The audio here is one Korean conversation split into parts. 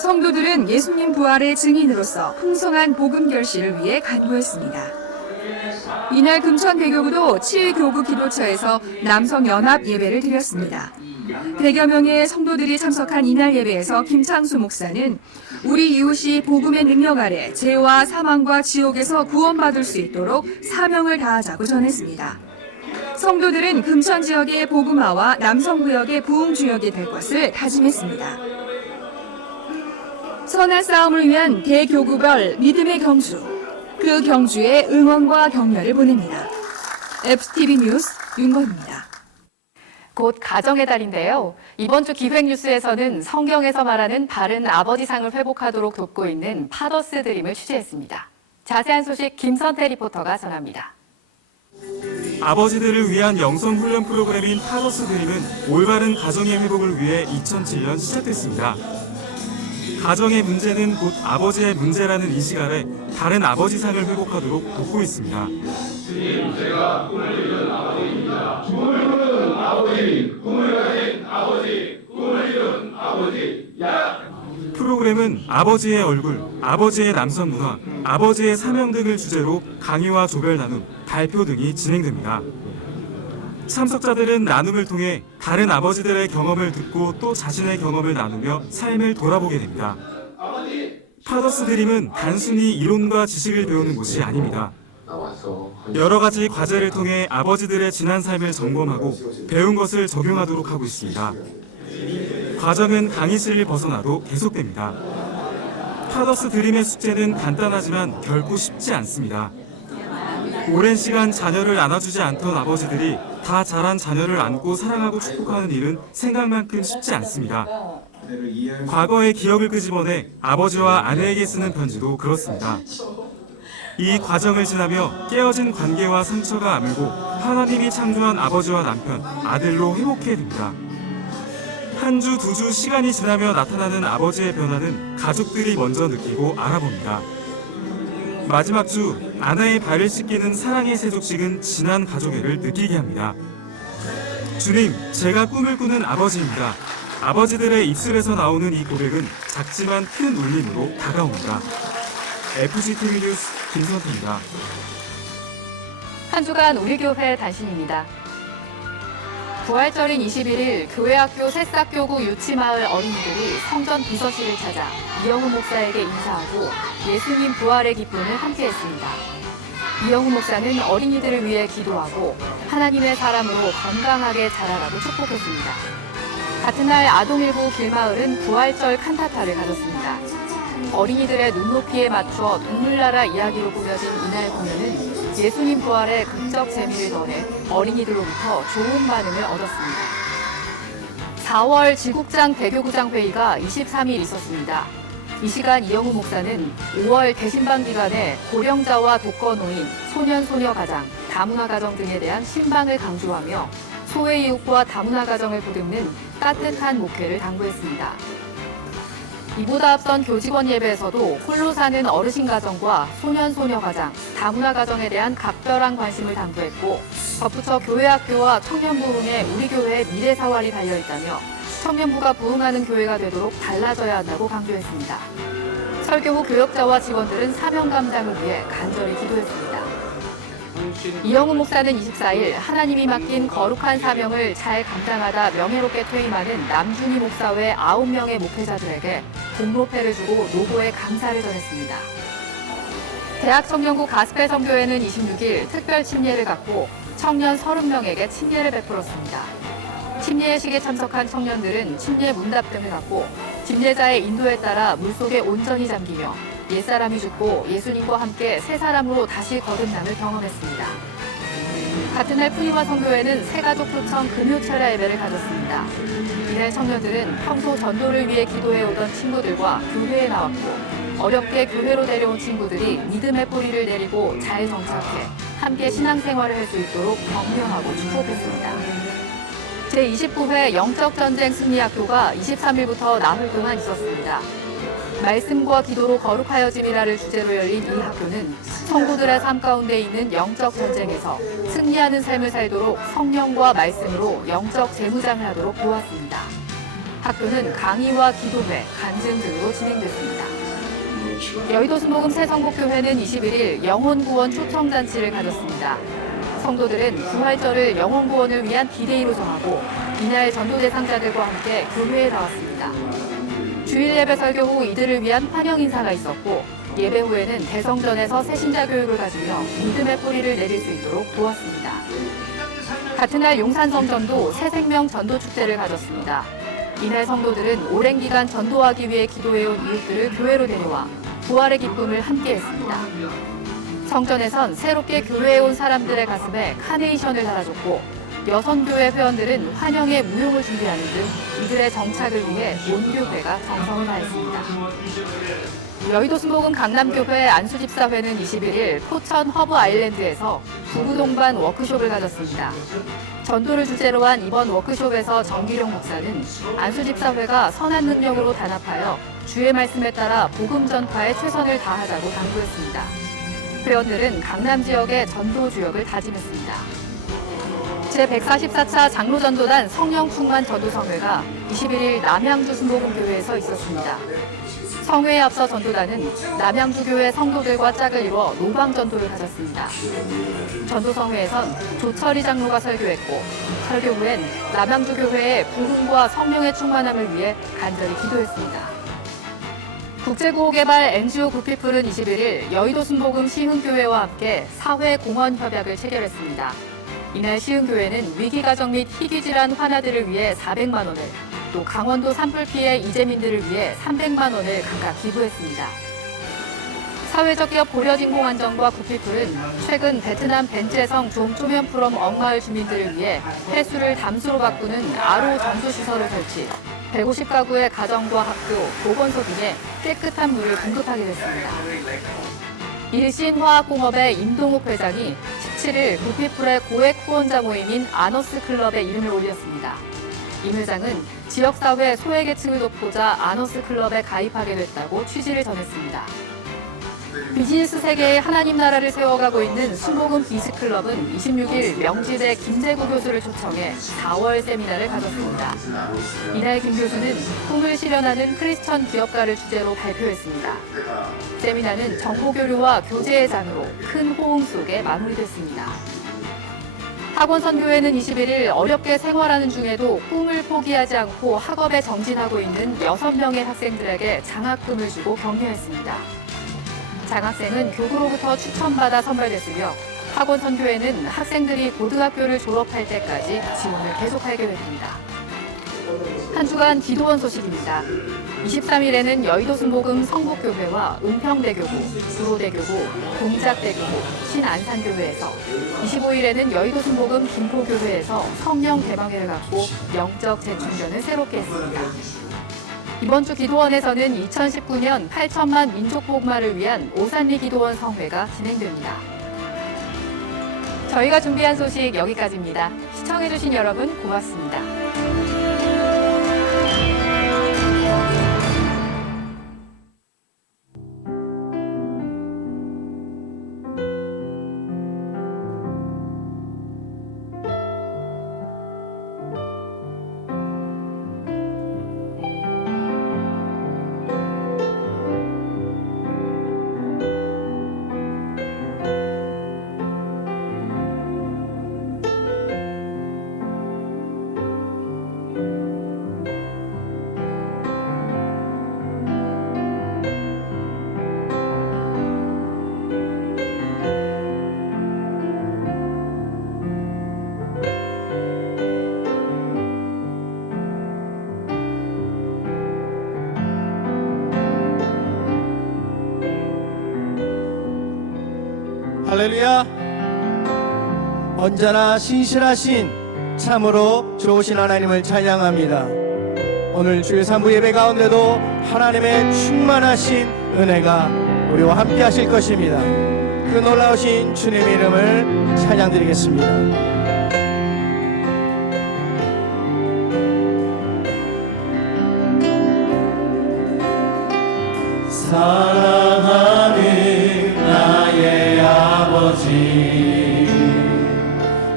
성도들은 예수님 부활의 증인으로서 풍성한 복음 결실을 위해 간구했습니다. 이날 금천대교구도 7교구 기도처에서 남성연합 예배를 드렸습니다. 100여 명의 성도들이 참석한 이날 예배에서 김창수 목사는 우리 이웃이 복음의 능력 아래 죄와 사망과 지옥에서 구원받을 수 있도록 사명을 다하자고 전했습니다. 성도들은 금천 지역의 복음화와 남성구역의 부흥주역이 될 것을 다짐했습니다. 선한 싸움을 위한 대교구별 믿음의 경주, 그 경주에 응원과 격려를 보냅니다. FTV 뉴스 윤건입니다. 곧 가정의 달인데요. 이번 주 기획뉴스에서는 성경에서 말하는 바른 아버지상을 회복하도록 돕고 있는 파더스 드림을 취재했습니다. 자세한 소식 김선태 리포터가 전합니다. 아버지들을 위한 영성훈련 프로그램인 파더스 드림은 올바른 가정의 회복을 위해 2007년 시작됐습니다. 가정의 문제는 곧 아버지의 문제라는 인식 아래 바른 아버지상을 회복하도록 돕고 있습니다. 제가 꿈을 이룬 아버지입니다. 꿈을 꾸는 아버지, 꿈을 가진 아버지, 꿈을 이룬 아버지, 야! 프로그램은 아버지의 얼굴, 아버지의 남성 문화, 아버지의 사명 등을 주제로 강의와 조별 나눔, 발표 등이 진행됩니다. 참석자들은 나눔을 통해 다른 아버지들의 경험을 듣고 또 자신의 경험을 나누며 삶을 돌아보게 됩니다. 파더스 드림은 단순히 이론과 지식을 배우는 곳이 아닙니다. 여러 가지 과제를 통해 아버지들의 지난 삶을 점검하고 배운 것을 적용하도록 하고 있습니다. 과정은 강의실을 벗어나도 계속됩니다. 파더스 드림의 숙제는 간단하지만 결코 쉽지 않습니다. 오랜 시간 자녀를 안아주지 않던 아버지들이 다 자란 자녀를 안고 사랑하고 축복하는 일은 생각만큼 쉽지 않습니다. 과거의 기억을 끄집어내 아버지와 아내에게 쓰는 편지도 그렇습니다. 이 과정을 지나며 깨어진 관계와 상처가 아물고 하나님이 창조한 아버지와 남편, 아들로 회복해야 됩니다. 한 주, 두 주 시간이 지나며 나타나는 아버지의 변화는 가족들이 먼저 느끼고 알아봅니다. 마지막 주, 아내의 발을 씻기는 사랑의 세족식은 지난 가족애를 느끼게 합니다. 주님, 제가 꿈을 꾸는 아버지입니다. 아버지들의 입술에서 나오는 이 고백은 작지만 큰 울림으로 다가옵니다. FGTV 뉴스 김선태입니다. 한 주간 우리 교회 단신입니다. 부활절인 21일 교회학교 새싹교구 유치마을 어린이들이 성전 비서실을 찾아 이영훈 목사에게 인사하고 예수님 부활의 기쁨을 함께했습니다. 이영훈 목사는 어린이들을 위해 기도하고 하나님의 사람으로 건강하게 자라라고 축복했습니다. 같은 날 아동일보 길마을은 부활절 칸타타를 가졌습니다. 어린이들의 눈높이에 맞춰 동물나라 이야기로 꾸며진 이날 공연은 예수님 부활의 극적 재미를 더해 어린이들로부터 좋은 반응을 얻었습니다. 4월 지국장 대교구장 회의가 23일 있었습니다. 이 시간 이영우 목사는 5월 대신방 기간에 고령자와 독거노인, 소년, 소녀 가장, 다문화 가정 등에 대한 신방을 강조하며 소외 이웃과 다문화 가정을 보듬는 따뜻한 목회를 당부했습니다. 이보다 앞선 교직원 예배에서도 홀로 사는 어르신 가정과 소년, 소녀 가장, 다문화 가정에 대한 각별한 관심을 당부했고 덧붙여 교회학교와 청년부 등의 우리 교회의 미래 사활이 달려있다며 청년부가 부흥하는 교회가 되도록 달라져야 한다고 강조했습니다. 설교 후 교역자와 직원들은 사명 감당을 위해 간절히 기도했습니다. 이영우 목사는 24일 하나님이 맡긴 거룩한 사명을 잘 감당하다 명예롭게 퇴임하는 남준희 목사 외 9명의 목회자들에게 공로패를 주고 노고에 감사를 전했습니다. 대학청년부 가스펠 선교회는 26일 특별 침례를 갖고 청년 30명에게 침례를 베풀었습니다. 침례식에 참석한 청년들은 침례 문답 등을 갖고 침례자의 인도에 따라 물속에 온전히 잠기며 옛사람이 죽고 예수님과 함께 새 사람으로 다시 거듭남을 경험했습니다. 같은 날 푸니와 선교회는 새가족 초청 금요철야 예배를 가졌습니다. 이날 청년들은 평소 전도를 위해 기도해오던 친구들과 교회에 나왔고 어렵게 교회로 데려온 친구들이 믿음의 뿌리를 내리고 잘 정착해 함께 신앙생활을 할 수 있도록 격려하고 축복했습니다. 제29회 영적전쟁 승리학교가 23일부터 나흘 동안 있었습니다. 말씀과 기도로 거룩하여짐이라를 주제로 열린 이 학교는 성도들의 삶 가운데 있는 영적 전쟁에서 승리하는 삶을 살도록 성령과 말씀으로 영적 재무장을 하도록 도왔습니다. 학교는 강의와 기도회, 간증 등으로 진행됐습니다. 여의도 순복음 새성북교회는 21일 영혼구원 초청잔치를 가졌습니다. 성도들은 부활절을 영혼구원을 위한 디데이로 정하고 이날 전도 대상자들과 함께 교회에 나왔습니다. 주일 예배 설교 후 이들을 위한 환영 인사가 있었고 예배 후에는 대성전에서 새신자 교육을 가지며 믿음의 뿌리를 내릴 수 있도록 도왔습니다. 같은 날 용산성전도 새생명 전도축제를 가졌습니다. 이날 성도들은 오랜 기간 전도하기 위해 기도해온 이웃들을 교회로 데려와 부활의 기쁨을 함께했습니다. 성전에선 새롭게 교회에 온 사람들의 가슴에 카네이션을 달아줬고 여선교회 회원들은 환영의 무용을 준비하는 등 이들의 정착을 위해 온 교회가 정성을 다했습니다. 여의도 순복음 강남교회 안수집사회는 21일 포천 허브 아일랜드에서 부부 동반 워크숍을 가졌습니다. 전도를 주제로 한 이번 워크숍에서 정기룡 목사는 안수집사회가 선한 능력으로 단합하여 주의 말씀에 따라 복음 전파에 최선을 다하자고 당부했습니다. 회원들은 강남 지역의 전도 주역을 다짐했습니다. 제144차 장로전도단 성령충만 전도성회가 21일 남양주 순복음교회에서 있었습니다. 성회에 앞서 전도단은 남양주교회 성도들과 짝을 이뤄 노방전도를 가졌습니다. 전도성회에선 조철희 장로가 설교했고 설교 후엔 남양주교회의 부흥과 성령의 충만함을 위해 간절히 기도했습니다. 국제구호개발 NGO 구피플은 21일 여의도 순복음 시흥교회와 함께 사회공헌협약을 체결했습니다. 이날 시흥교회는 위기가정 및 희귀질환 환자들을 위해 400만 원을, 또 강원도 산불 피해 이재민들을 위해 300만 원을 각각 기부했습니다. 사회적 기업 보려진공안정과 구피플은 최근 베트남 벤제성 좀쪼면프롬 엉마을 주민들을 위해 폐수를 담수로 바꾸는 RO 정수시설을 설치, 150가구의 가정과 학교, 보건소 등에 깨끗한 물을 공급하게 됐습니다. 일신화학공업의 임동욱 회장이 17일 구피플의 고액 후원자 모임인 아너스클럽에 이름을 올렸습니다. 임 회장은 지역사회 소외계층을 돕고자 아너스클럽에 가입하게 됐다고 취지를 전했습니다. 비즈니스 세계의 하나님 나라를 세워가고 있는 순복음 비즈클럽은 26일 명지대 김재구 교수를 초청해 4월 세미나를 가졌습니다. 이날 김 교수는 꿈을 실현하는 크리스천 기업가를 주제로 발표했습니다. 세미나는 정보교류와 교제의 장으로 큰 호응 속에 마무리됐습니다. 학원선교회는 21일 어렵게 생활하는 중에도 꿈을 포기하지 않고 학업에 정진하고 있는 6명의 학생들에게 장학금을 주고 격려했습니다. 장학생은 교구로부터 추천받아 선발됐으며 학원선교회는 학생들이 고등학교를 졸업할 때까지 지원을 계속할 계획입니다. 한 주간 기도원 소식입니다. 23일에는 여의도 순복음 성북교회와 은평대교구, 구로대교구, 동작대교구, 신안산교회에서 25일에는 여의도 순복음 김포교회에서 성령 개방회를 갖고 영적 재충전을 새롭게 했습니다. 이번 주 기도원에서는 2019년 8천만 민족복마를 위한 오산리 기도원 성회가 진행됩니다. 저희가 준비한 소식 여기까지입니다. 시청해주신 여러분 고맙습니다. 할렐루야. 언제나 신실하신 참으로 좋으신 하나님을 찬양합니다. 오늘 주일 3부 예배 가운데도 하나님의 충만하신 은혜가 우리와 함께 하실 것입니다. 그 놀라우신 주님의 이름을 찬양드리겠습니다. 사랑하는 나의 아버지,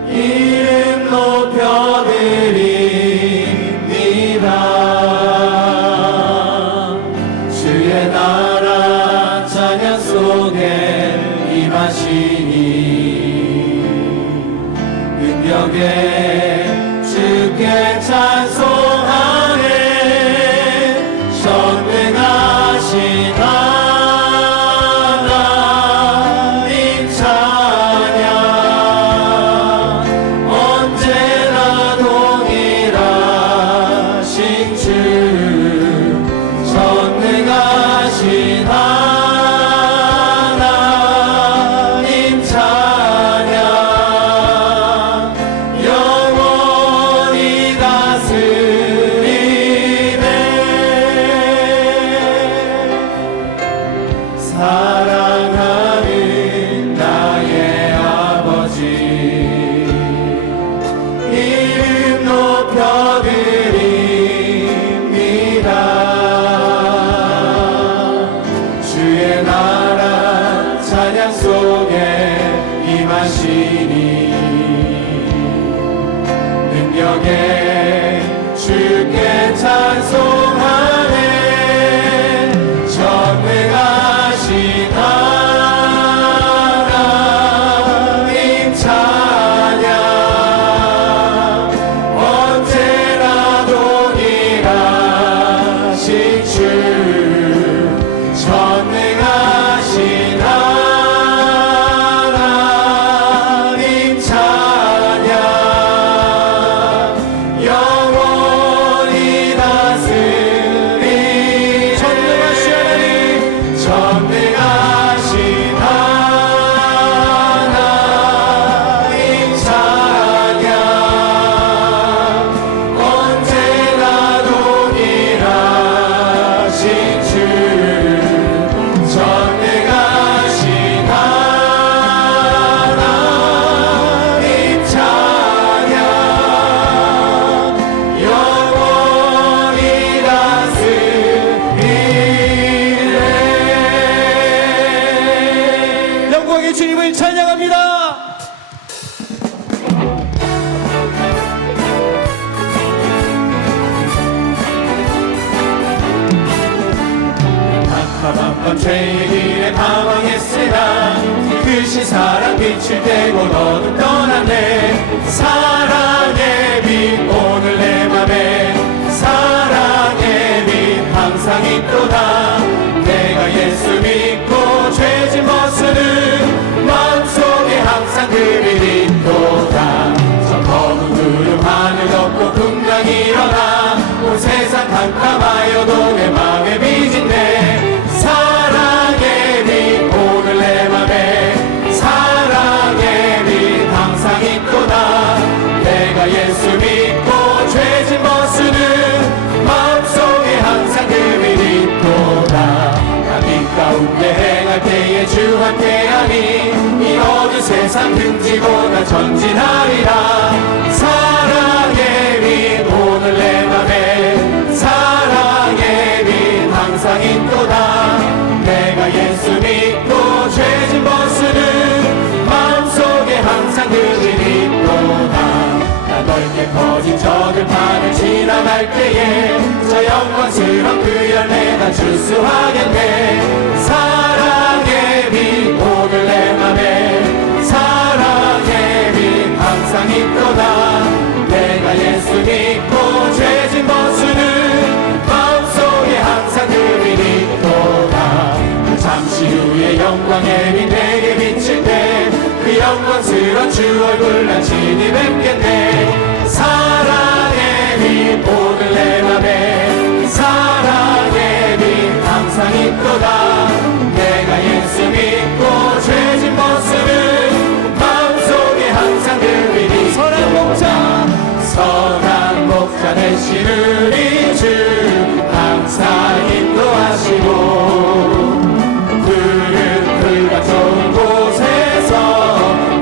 이름 높여드립니다. 임하시니 능력에 주께 찬송하네 전능하신 하나님 찬양 언제나 동일하신 주 전능하신 하나님 찬양 영원히 다스리네 사랑하는 나의 아버지 이름 높여드립니다 주의 나라 찬양 속에 임하시니 능력에 주께 찬송하네 전능하신 하나님 찬양 언제나 동일하신 주 전능하신 하나님 찬양 영원히 다스리 전능하신 하나님 전능하신 하나님 찬양 언제나 동일하신 주 전능하신 하나님 찬양 영원히 다스리네 영광의 주님을 찬양합니다. 한번 죄의 길에 방황했으나 크신 사랑 빛을 떼고 어둠 떠났네 사랑의 빛 오늘 내 맘에 사랑의 빛 항상 있도다 내가 예수 믿고 죄진 벗으는 마음속에 항상 그 빛 있도다 저 검은 구름 하늘 덮고 풍랑이 일어나 온 세상 캄캄하여도 내 맘에 빛인데 사랑의 빛 오늘 내 맘에 사랑의 빛 항상 있도다 내가 예수 믿고 죄진 벗으는 마음속에 항상 그 빛 있도다 나 빛 가운데 행할 때에 주 함께하니 이 어두운 세상 등지고 나 전진하리라 사랑의 빛 오늘 내 맘에 사랑의 빛 항상 있도다 내가 예수 믿고 죄진 벗으는 마음속에 항상 그 빛 있도다 나 넓게 퍼진 저 들판을 지나갈 때에 저 영광스러운 그 열매 다 주수하겠네 사랑의 빛 오늘 내 맘에 사랑의 빛 항상 있도다 내가 예수 믿고 죄진 벗으는 마음속에 항상 그 빛 있도다 잠시 후에 영광의 빛 내게 비칠 때 그 영광스러운 주 얼굴 난 친히 뵙겠네 사랑의 빛 오늘 내 맘에 사랑의 빛 항상 있도다 내가 예수 믿고 죄진 벗으는 마음속에 항상 그 빛이 선한 목자 되신 우리 주 항상 인도하시고 푸른 좋은 곳에서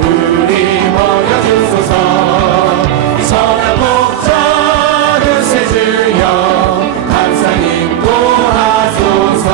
우리 먹여주소서 선한 목자 두세 주여 항상 인도하소서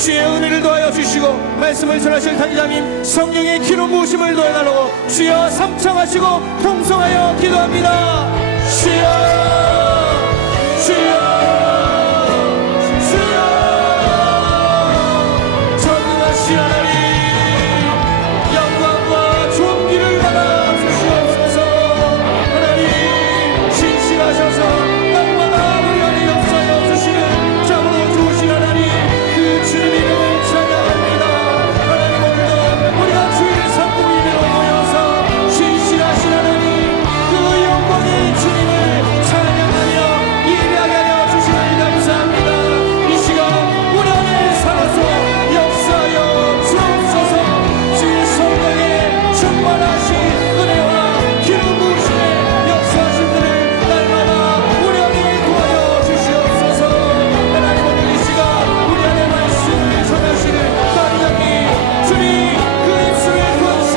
주의 은혜를 더하여 주시고 말씀을 전하실 단장님 성령의 기름 부으심을 더해달라고 주여 삼창하시고 통성하여 기도합니다. 주여 주여 주여 전능하신 하나님 영광과 존귀를 받아 주시옵소서. 하나님 신실하셔서 땅마다 우리 안에 역사하여 주시는 참으로 좋으신 하나님 그 주님 이름을 찬양합니다. 하나님 오늘도 우리가 주의 성품 위로 모여서 신실하신 하나님 그 영광의 주님을 찬양하며 예배하게 하여 주시니 감사합니다. 이 시간 우리 안에 살아서 역사하여 주옵소서. 주의 성령의 충만하신 은혜와 기름 부으심의 역사하심들을 날마다 우리 안에 도와여 주시옵소서. 하나님 오늘 이 시간 우리 안에 말씀을 전하시는 단장님 주님 그 입술의 권세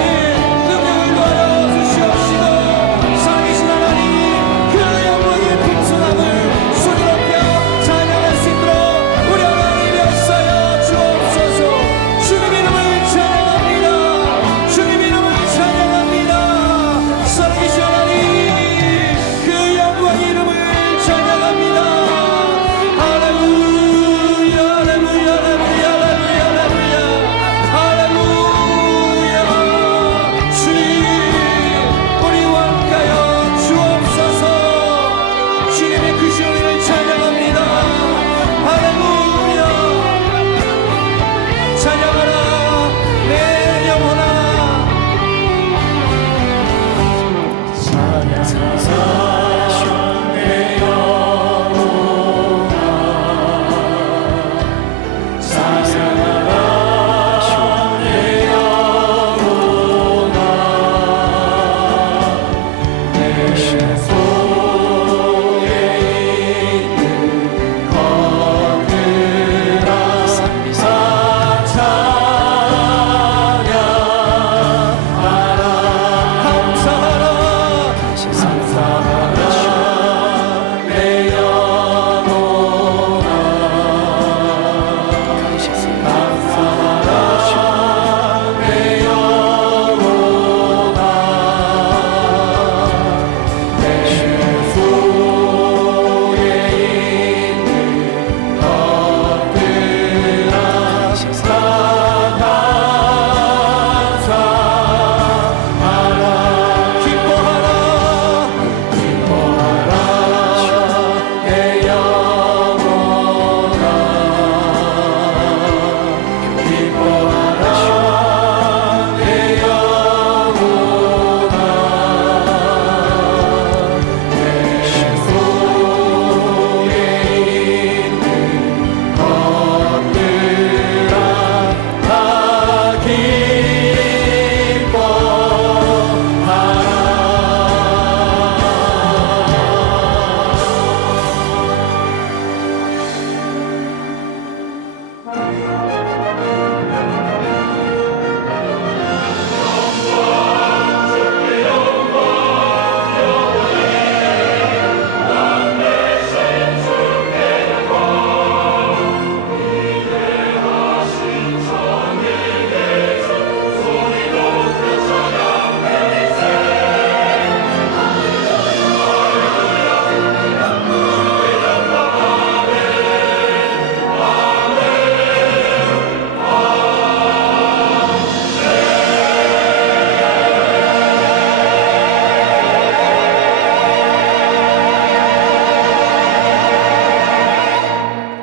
능력을 도하여 주시옵시고 살아계신 하나님 그 영광의 풍성함을 소리 높여 찬양할 수 있도록 우리 하나님 역사하여 주옵소서. 주님 이름을 찬양합니다. 주님 이름을 찬양합니다. 살아계신 하나님 그 영광의 이름을 찬양합니다. 할렐루야 할렐루야 할렐루야 할렐루야 할렐루야 할렐루야 주님 우리 왕가여 주옵소서. 주님의 그 시험을 찬양합니다. 할렐루야 찬양하라 내 영혼아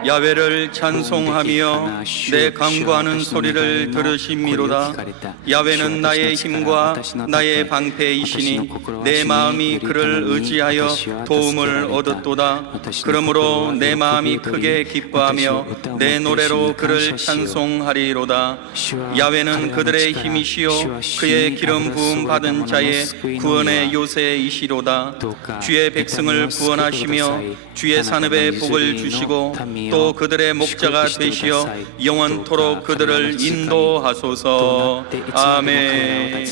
야훼를 찬송하며 내 간구하는 소리를 들으심이로다. 야훼는 나의 힘과 나의 방패이시니 내 마음이 그를 의지하여 도움을 얻었도다. 그러므로 내 마음이 크게 기뻐하며 내 노래로 그를 찬송하리로다. 야훼는 그들의 힘이시요 그의 기름 부음 받은 자의 구원의 요새이시로다. 주의 백성을 구원하시며 주의 산업에 복을 주시고 또 그들의 목자가 되시어 영원토록 그들을 인도하소서. 아멘.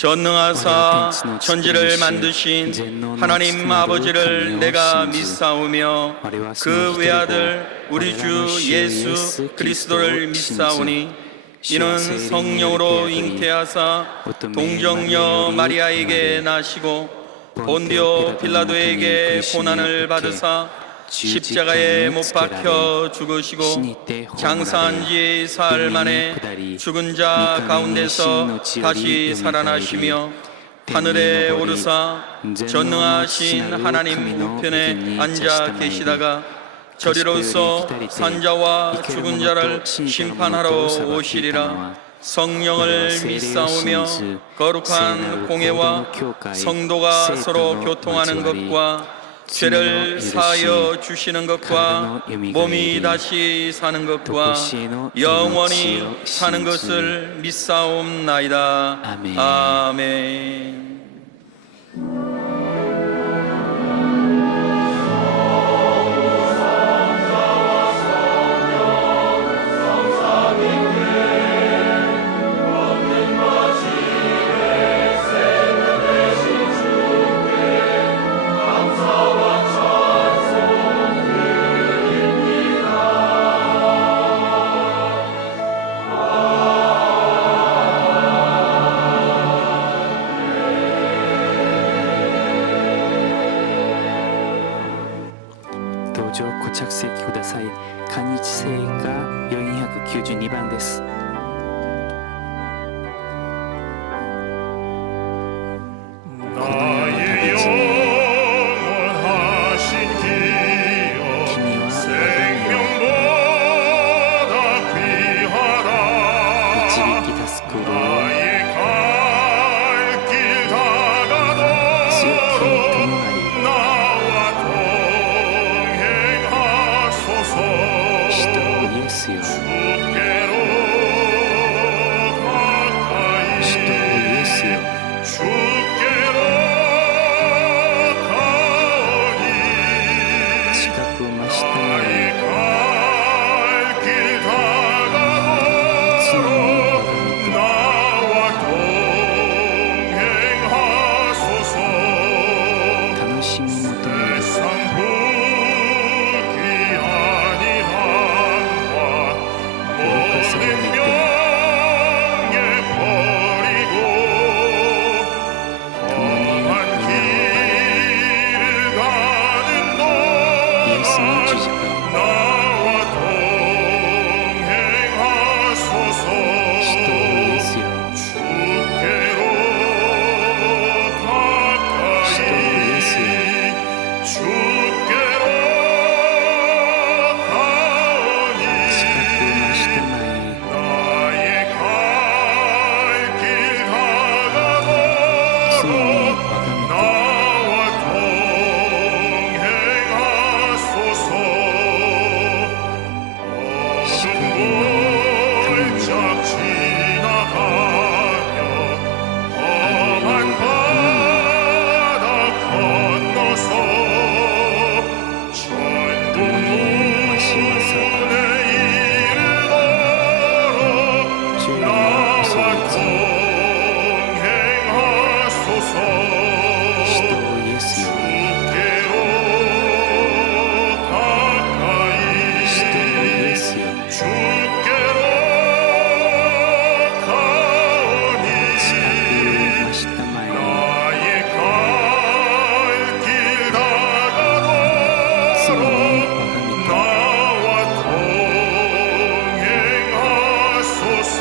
전능하사 천지를 만드신 하나님 아버지를 내가 믿사오며 그 외아들 우리 주 예수 그리스도를 믿사오니 이는 성령으로 잉태하사 동정녀 마리아에게 나시고 본디오 빌라도에게 고난을 받으사 십자가에 못 박혀 죽으시고 장사한 지 사흘 만에 죽은 자 가운데서 다시 살아나시며 하늘에 오르사 전능하신 하나님 우편에 앉아 계시다가 저리로서 산자와 죽은 자를 심판하러 오시리라. 성령을 믿사오며 거룩한 공회와 성도가 서로 교통하는 것과 죄를 사하여 주시는 것과 몸이 다시 사는 것과 영원히 사는 것을 믿사옵나이다. 아멘.搭乗ご着席ください。韓日製が492番です。 나의 영원하신 기여 생명보다 귀하다. 나의 갈 길 다가도록 나와 동행하소서. 주께로 가까이 주께로 가오니 나의 갈 길 다가도록 나와 동행하소서. 세상 부귀하니함과 모든 명예 버리고 험한 길을 가는 동안 나와 동행하소서. 주께로 가까이 주께로 가오니 나의 갈 길 다가도록 나와 동행하소서. 어둠 골짝 지나가며 험한 바다 건너서 천국 문에 이르도록 나와 동행하소서. 주께로 가까이 주께로 가오니 나의 갈 길 다가도록 나와 동행하소서.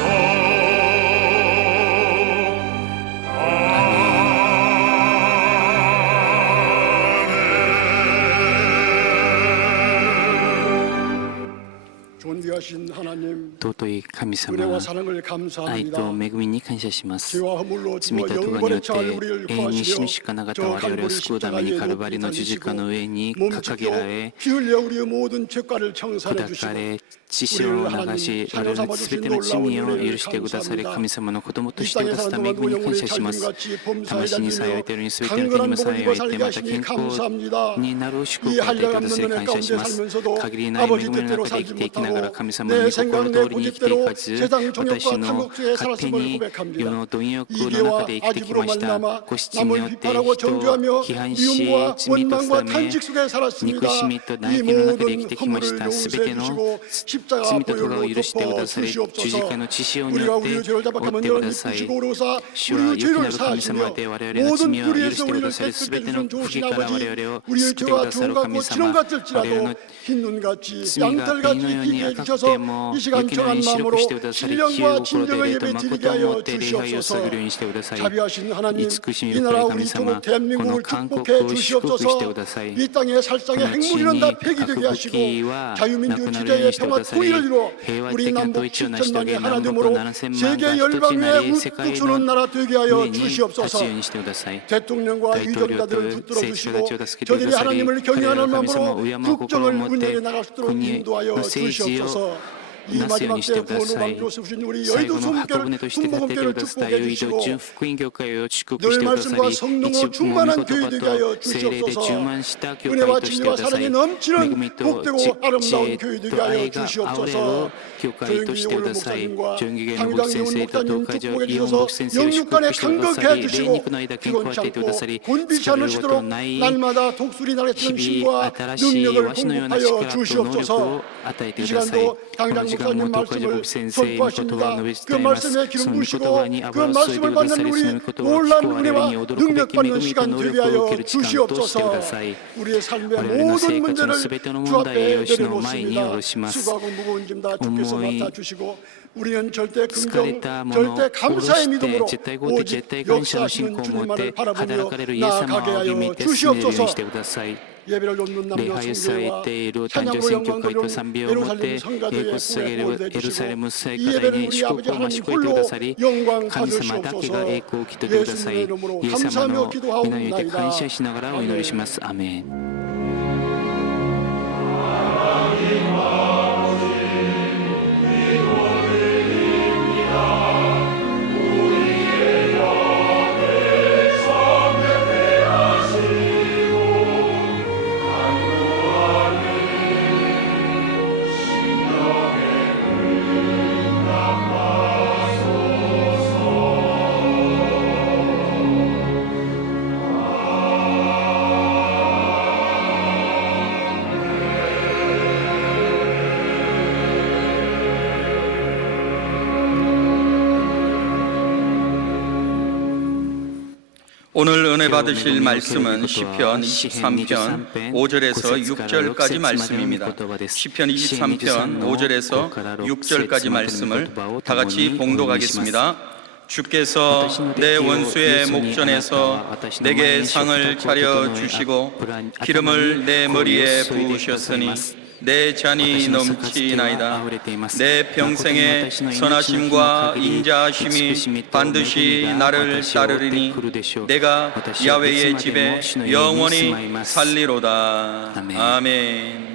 존귀하신 하나님, 尊い神様、 은혜와 사랑을 愛 감사합니다. と恵みに感謝します。 죄와 허물로 罪 죽어 と咎によ 영원의 って 처한 우리를 永遠に死 구하시려 ぬしかなかった 저 我々を 갈보리 救うために 십자가에 カルバリの十字架の上に 몸 掲げら 죽여 れ 피 흘려 우리의 모든 죄가를 청산해 砕 주시고 かれ血潮を流し我々のすべての罪を許してくださり神様の子供としてくださった恵みに感謝します。魂にさえおいているようにすべての国にもさえおいてまた健康になる祝福を与えてくださり感謝します。限りない恵みの中で生きていきながら神様に心내 고집대로 세상 정욕과 탐욕 속에 勝手 살았음을 に世 고백합니다. の貪欲の 이계와 中で生きてき 아집으로 ました。 말미암아 ご七によ 남을 って 비판하고 人を 정죄하며 批判し、 미움과 罪と 원망과 さめ、 탄식 속에 살았습니다. 憎しみと 이 嘆きの中で生 모든 きてきまし 허물을 た。す 용서해 べての 주시고 십자가 罪と咎を 보혈로 許してく 덮어 ださり、十字 주시옵소서. 架の血潮に 우리가 よって 우리의 죄를 覆 자박하면 ってく 너는 ださい。 이쁘시고 오로사 主は 우리의 良き 죄를 なる神様 사하시며 で我々の 모든 罪を許 불의에서 してく 우리를 ださり、すべ 택해 ての 주신 不 좋으신 義から我 아버지 々を 우리의 救ってく 죄가 ださる 주홍 神 같고 지렁 様、我々 같을지라도 の 흰 눈같이 罪が 양털같이 紅のように 희게 赤く 해주셔서 ても 이 시간 雪のよう 정한 に白 마음으로 くしてくださり、清い 신령과 心 진정의 で 예배 と 드리게 誠をも 하여 って礼拝を 주시옵소서. 捧げるようにしてください。 자비하신 하나님, 慈しみ 이 深 나라 い 우리 神様、 조국 こ 대한민국을 の韓国 축복해 を祝福してく 주시옵소서. ださい。 이 땅의 살상의 この地 핵무리는 다 に 폐기되게 核武 하시고 器はな 자유민주 くなるよう 주제의 にしてく 평화 ださり、 통일을 이루어 平和 우리 的な 남북 統一を成し遂 7천만의 げ、南北 하나됨으로 7000万 세계 が一つに 열방의 なり、世界 북두수는 の 나라 되게 上 하여 に立つ 주시옵소서. ようにしてください。 대통령과 大統領と 위정자들을 붙들어 政治家た 주시고 ちを助けてく 저들이 ださり、 하나님을 彼ら 경외하는 の神様を 마음으로 敬う心を 국정을 持って 운영해 나갈 수 있도록 国 인도하여 の政治を 주시옵소서. 이 なすよう 마지막 にして 때 くだ 구원 さい。 왕조 쓰신 우리 最 여의도 後の箱舟 소문교를 として立てて 풍부교를 ください。 축복해 ユイド 주시고 純福音教会を祝福 늘 してくださ 말씀과 り、 성령으로 一部も御 충만한 言 교회 葉 되게 하여 と聖霊で充 주시옵소서. 満した教会 은혜와 として 진리와 ください。 사랑이 恵 넘치는 みと 복되고 知 아름다운 恵 교회 되게 と 하여 愛があふれ 주시옵소서. る教会としてください。 조영기 ジョンギゲの牧先生と 목사님 東海上 축복해 イオン 주셔서 牧先生を祝 영육간에 福してくださ 강건케 り、霊 해주시고 肉の間健康を与えてくださり、 곤비치 疲れること 않으시도록 ない 날마다 독수리 나라처럼 日々 힘과 新しい 능력을 和紙のような 공급하여 力と能力 주시옵소서. を与えて 이 ください。 시간도 この 당장 時間も 목사님 東海上 말씀을 牧先生の言葉を述べ 선포하십니다. 그 伝えます。 말씀에 そ 기름 の御言 부으시고 葉に 그 油を注いで 말씀을 くだ 받는 さり、その 우리 御言葉を聞く 놀라운 我々 은혜와 に驚くべ 능력 き恵 받는 みと 시간 能 되게 力を受 하여 ける時間としてくだ 주시옵소서. さい。 우리의 삶의 我々の 모든 生活のす 문제를 べての 주 問題 앞에 を主の前に下 내려놓습니다. ろします。 수고하고 무거운 짐 다 주께서重い 맡아주시고 우리는 절대 疲れ 긍정, たものを 절대 下ろ 감사의 して 믿음으로 絶対肯定 오직 絶対感謝の信 역사하시는 仰を持っ 주님만을 て 바라보며 働かれるイエス様 나아가게 を仰ぎ 하여 見て進めるように 주시옵소서. してください。 예배를 돕는 礼 남녀 拝され 성교회와 ている男女 찬양으로 選挙 영광 会と 돌려온 賛美を持って 예루살렘 栄光 성가대의 され 꿈을 る 보호해 エルサレ 주시고 ム聖 이 歌台 예배를 に 우리 祝 아버지 福を増し 하나님 超えてくだ 홀로 さり、 영광 神様だけが 받으시옵소서. 栄光を受け取ってください。イ 예수님의 이름으로 エス様 감사하며 の皆によって 기도하옵나이다. 感謝しながらお祈りします。アーメン。오늘 은혜 받으실 말씀은 시편 23편 5절에서 6절까지 말씀입니다. 시편 23편 5절에서 6절까지 말씀을 다 같이 봉독하겠습니다. 주께서 내 원수의 목전에서 내게 상을 차려 주시고 기름을 내 머리에 부으셨으니 내 잔이 넘치나이다. 내 평생의 선하심과 인자하심이 반드시 나를 따르리니 내가 야훼의 집에 영원히 살리로다. 아멘.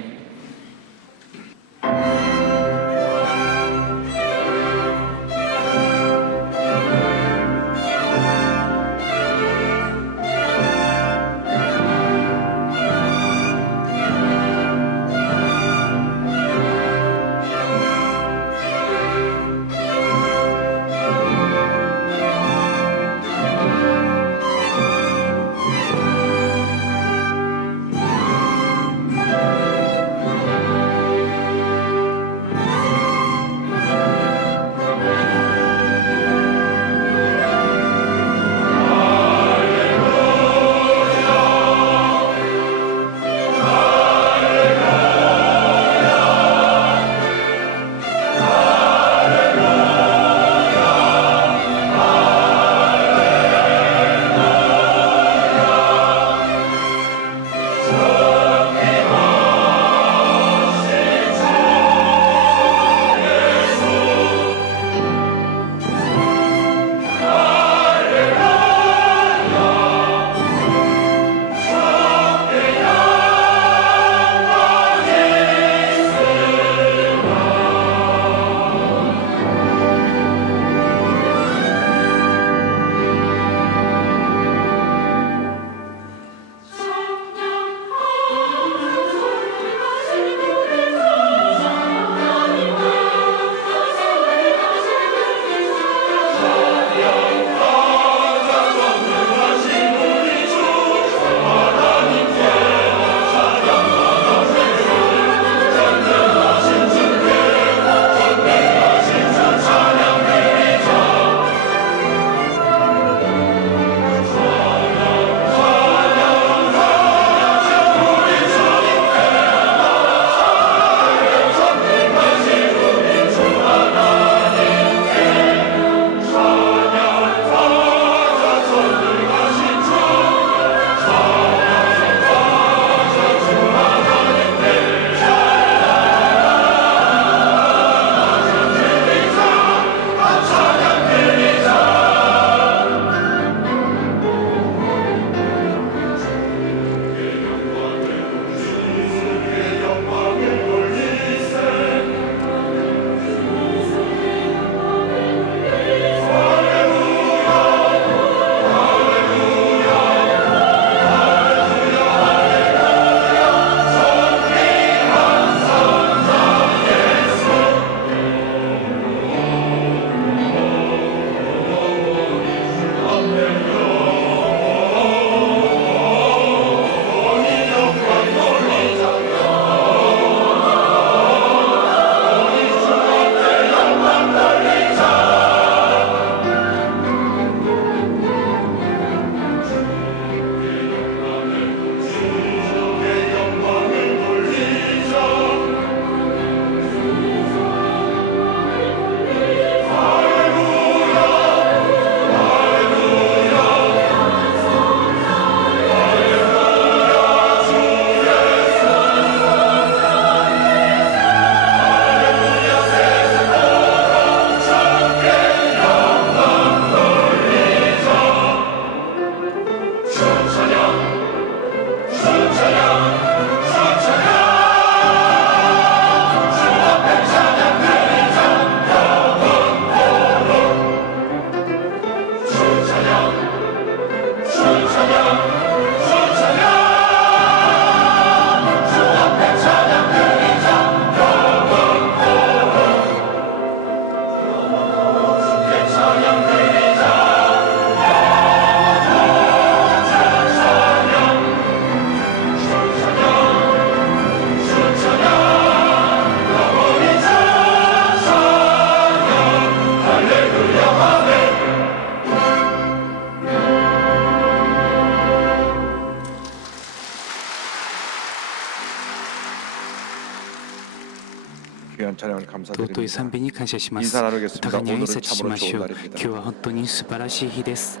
尊い賛美に感謝します。 인사 나누겠습니다. 互いに挨 오늘은 拶し 참으로 ましょ 좋은 う。 날입니다. 今日は本当に素晴らしい日です。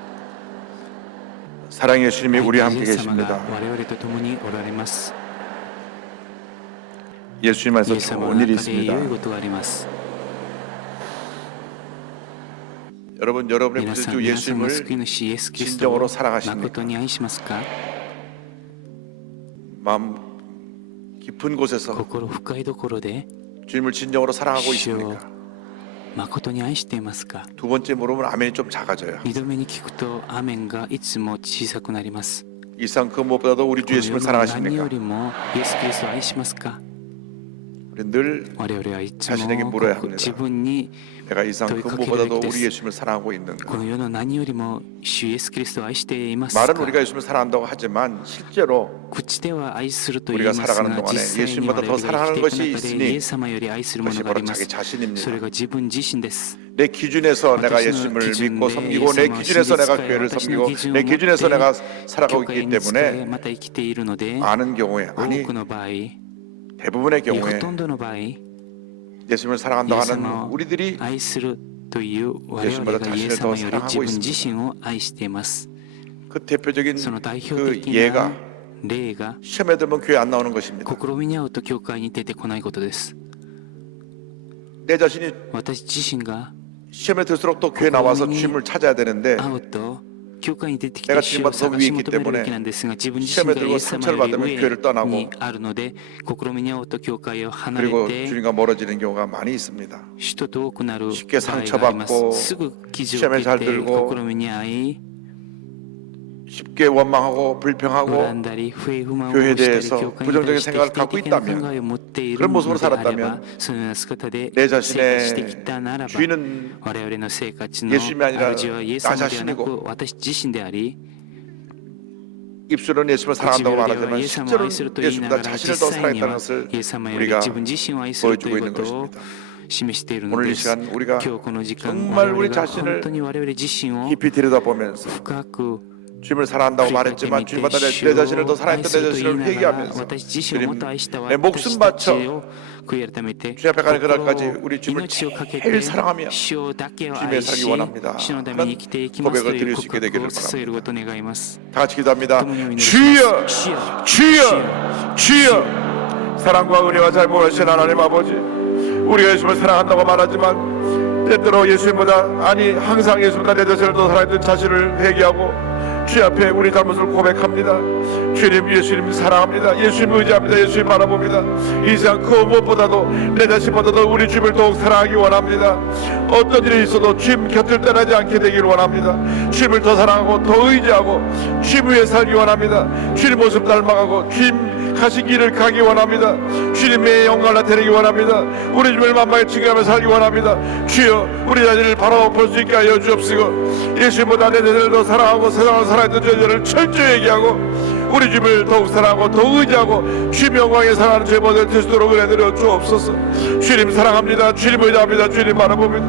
사랑의 예수님이 우리 함께 イエス様が 계십니다. 我々と共におられます。 예수님 イ 안에서 エス様の 좋은 일이 中で良い 있습니다. ことがあります。 여러분, 여러분의 皆さん、 구세주 皆さんの救い 예수님을 主イエス・キリストを 진정으로 사랑하십니까? 誠に愛しますか？ 마음 깊은 곳에서 心深いところで 주님을 진정으로 사랑하고 主を 있습니까? 誠に愛していますか？ 두 번째 물으면 아멘이 좀 작아져요. 二度目に聞くとアーメンがいつも小さくなります。 이상 그 무엇보다도 우리 こ 주 の 예수님을 世の何よ 사랑하십니까? りもイエス・キリストを愛しますか？ 우리 늘 我々はいつ 자신에게 も 물어야 합니다. 自分に 내가 이상 그 무엇보다도 우리 예수님을 사랑하고 있는가? この世の何よりも主イエス・キリストを愛していますか？ 말은 우리가 예수님을 사랑한다고 하지만 실제로 口では愛すると言い 우리가 ます 살아가는 が 동안에 実際に我 예수님보다 々 더 が 사랑하는 生きて 것이 いく中で 있으니 イエス様より愛するも 그것이 のがあ 바로 りま 자기 す。 자신입니다. それが自分自身です。 내 기준에서 내가 私の 예수님을 基準 믿고 で 섬기고 내 イエス様を 기준에서 信じ 내가 使い 교회를 私の 섬기고 基準を 내 持って 기준에서 내가 教 살아가고 会 있기 に仕え 때문에 また生きているので 많은 경우에 多 아니 くの場合 대부분의 ほ 경우에 とんどの場合 예수님을 イ 사랑한다고 エス 하는 様を 우리들이 愛するという我々がイエス様より自分自身を愛しています。 그 대표적인 その代表 그 的 예가 な例が 시험에 들면 교회 안 나오는 것입니다. 試みに遭うと教会に出てこないことです。 내 자신이 私自身が 시험에 들수록 또 교회 나와서 주님을 찾아야 되는데 会うと教会に出てき 내가 て主を 주님보다 더 探 위에 し 있기 求める 때문에 べきなんですが自分自 시험에 身がイ 들고 エス様 상처를 より 받으면 上 교회를 떠나고 にあるので試みに遭うと教会を離れ 그리고 て 주님과 멀어지는 경우가 많이 있습니다. 人と多くなる 쉽게 場合がありま 상처받고 す。すぐ傷を 시험에 受 잘 けて 들고 試みに遭い 쉽게 원망하고 불평하고 恨んだり不平不満を 교회에 したり 대해서 教会に対して 부정적인 否 생각을 定 갖고 的な考 있다면 えを持っている 그런 の 모습으로 であれば 살았다면 そのような姿で 내 生活して 자신의 きたならば 주인은 我々の生活の 예수님이 아니라 主はイエス 나 様ではな 자신이고 く私自身であり 입술은 예수님을 口 사랑한다고 では 말하지만 イエス様を愛する 실제로는 と言いなが 예수님보다 ら 자신을 実 더 際に 사랑했다는 は 것을 イエス様より 우리가 自分自身を愛すると 보여주고 いうこ 있는 とを 것입니다. 示しているの 오늘 で 이 す。 시간 우리가 今日この時間 정말 我 우리 々が 자신을 本当に我々自身を 깊이 들여다보면서 深く 주님을 사랑한다고 振り返って 말했지만 みて 주님보다 내 主を 자신을 더 愛 사랑했던 す 내 ると言 자신을 いながら 회개하면서 私自身をもっと愛した 내 목숨 私たち 바쳐 を悔い改めて 주님 앞에 가는 心 그날까지 を 우리 주님을 命をかけ 제일 て 사랑하며 主だけを 주님의 愛 살기 し 원합니다. 主のために生きていきますと 고백을 いう 드릴 수 告 있게 白 되기를 を捧げる 바랍니다. ことを願います。 다 같이 기도합니다. 共にお祈りします。 주여 主よ 주여 주여 사랑과 은혜와 잘 보내신 하나님 아버지 우리가 예수님을 사랑한다고 말하지만 때때로 예수님보다 아니 항상 예수보다 내 자신을 더 사랑했던 자신을 회개하고 주 앞에 우리 잘못을 고백합니다. 주님 예수님 사랑합니다. 예수님 의지합니다. 예수님 바라봅니다. 이 세상 그 무엇보다도 내 자신보다도 우리 주님을 더욱 사랑하기 원합니다. 어떤 일이 있어도 주님 곁을 떠나지 않게 되기를 원합니다. 주님을 더 사랑하고 더 의지하고 주님 위에 살기 원합니다. 주님 모습 닮아가고 주님 가신 길을 가기 원합니다. 주님의 영광을 나타내기 원합니다. 우리 주님을 만방에 증거하며 살기 원합니다. 주여 우리 자신을 바로 볼 수 있게 하여 주옵시고 예수님보다 내 자신을 더 사랑하고 세상을 살아있던 저희들을 철저히 얘기하고 우리 주님을 더욱 사랑하고 더 의지하고 주님 영광에 살아가는 저희 모두를 될 수 있도록 은혜드려 주옵소서. 주님 사랑합니다. 주님 의지합니다. 주님 바라봅니다.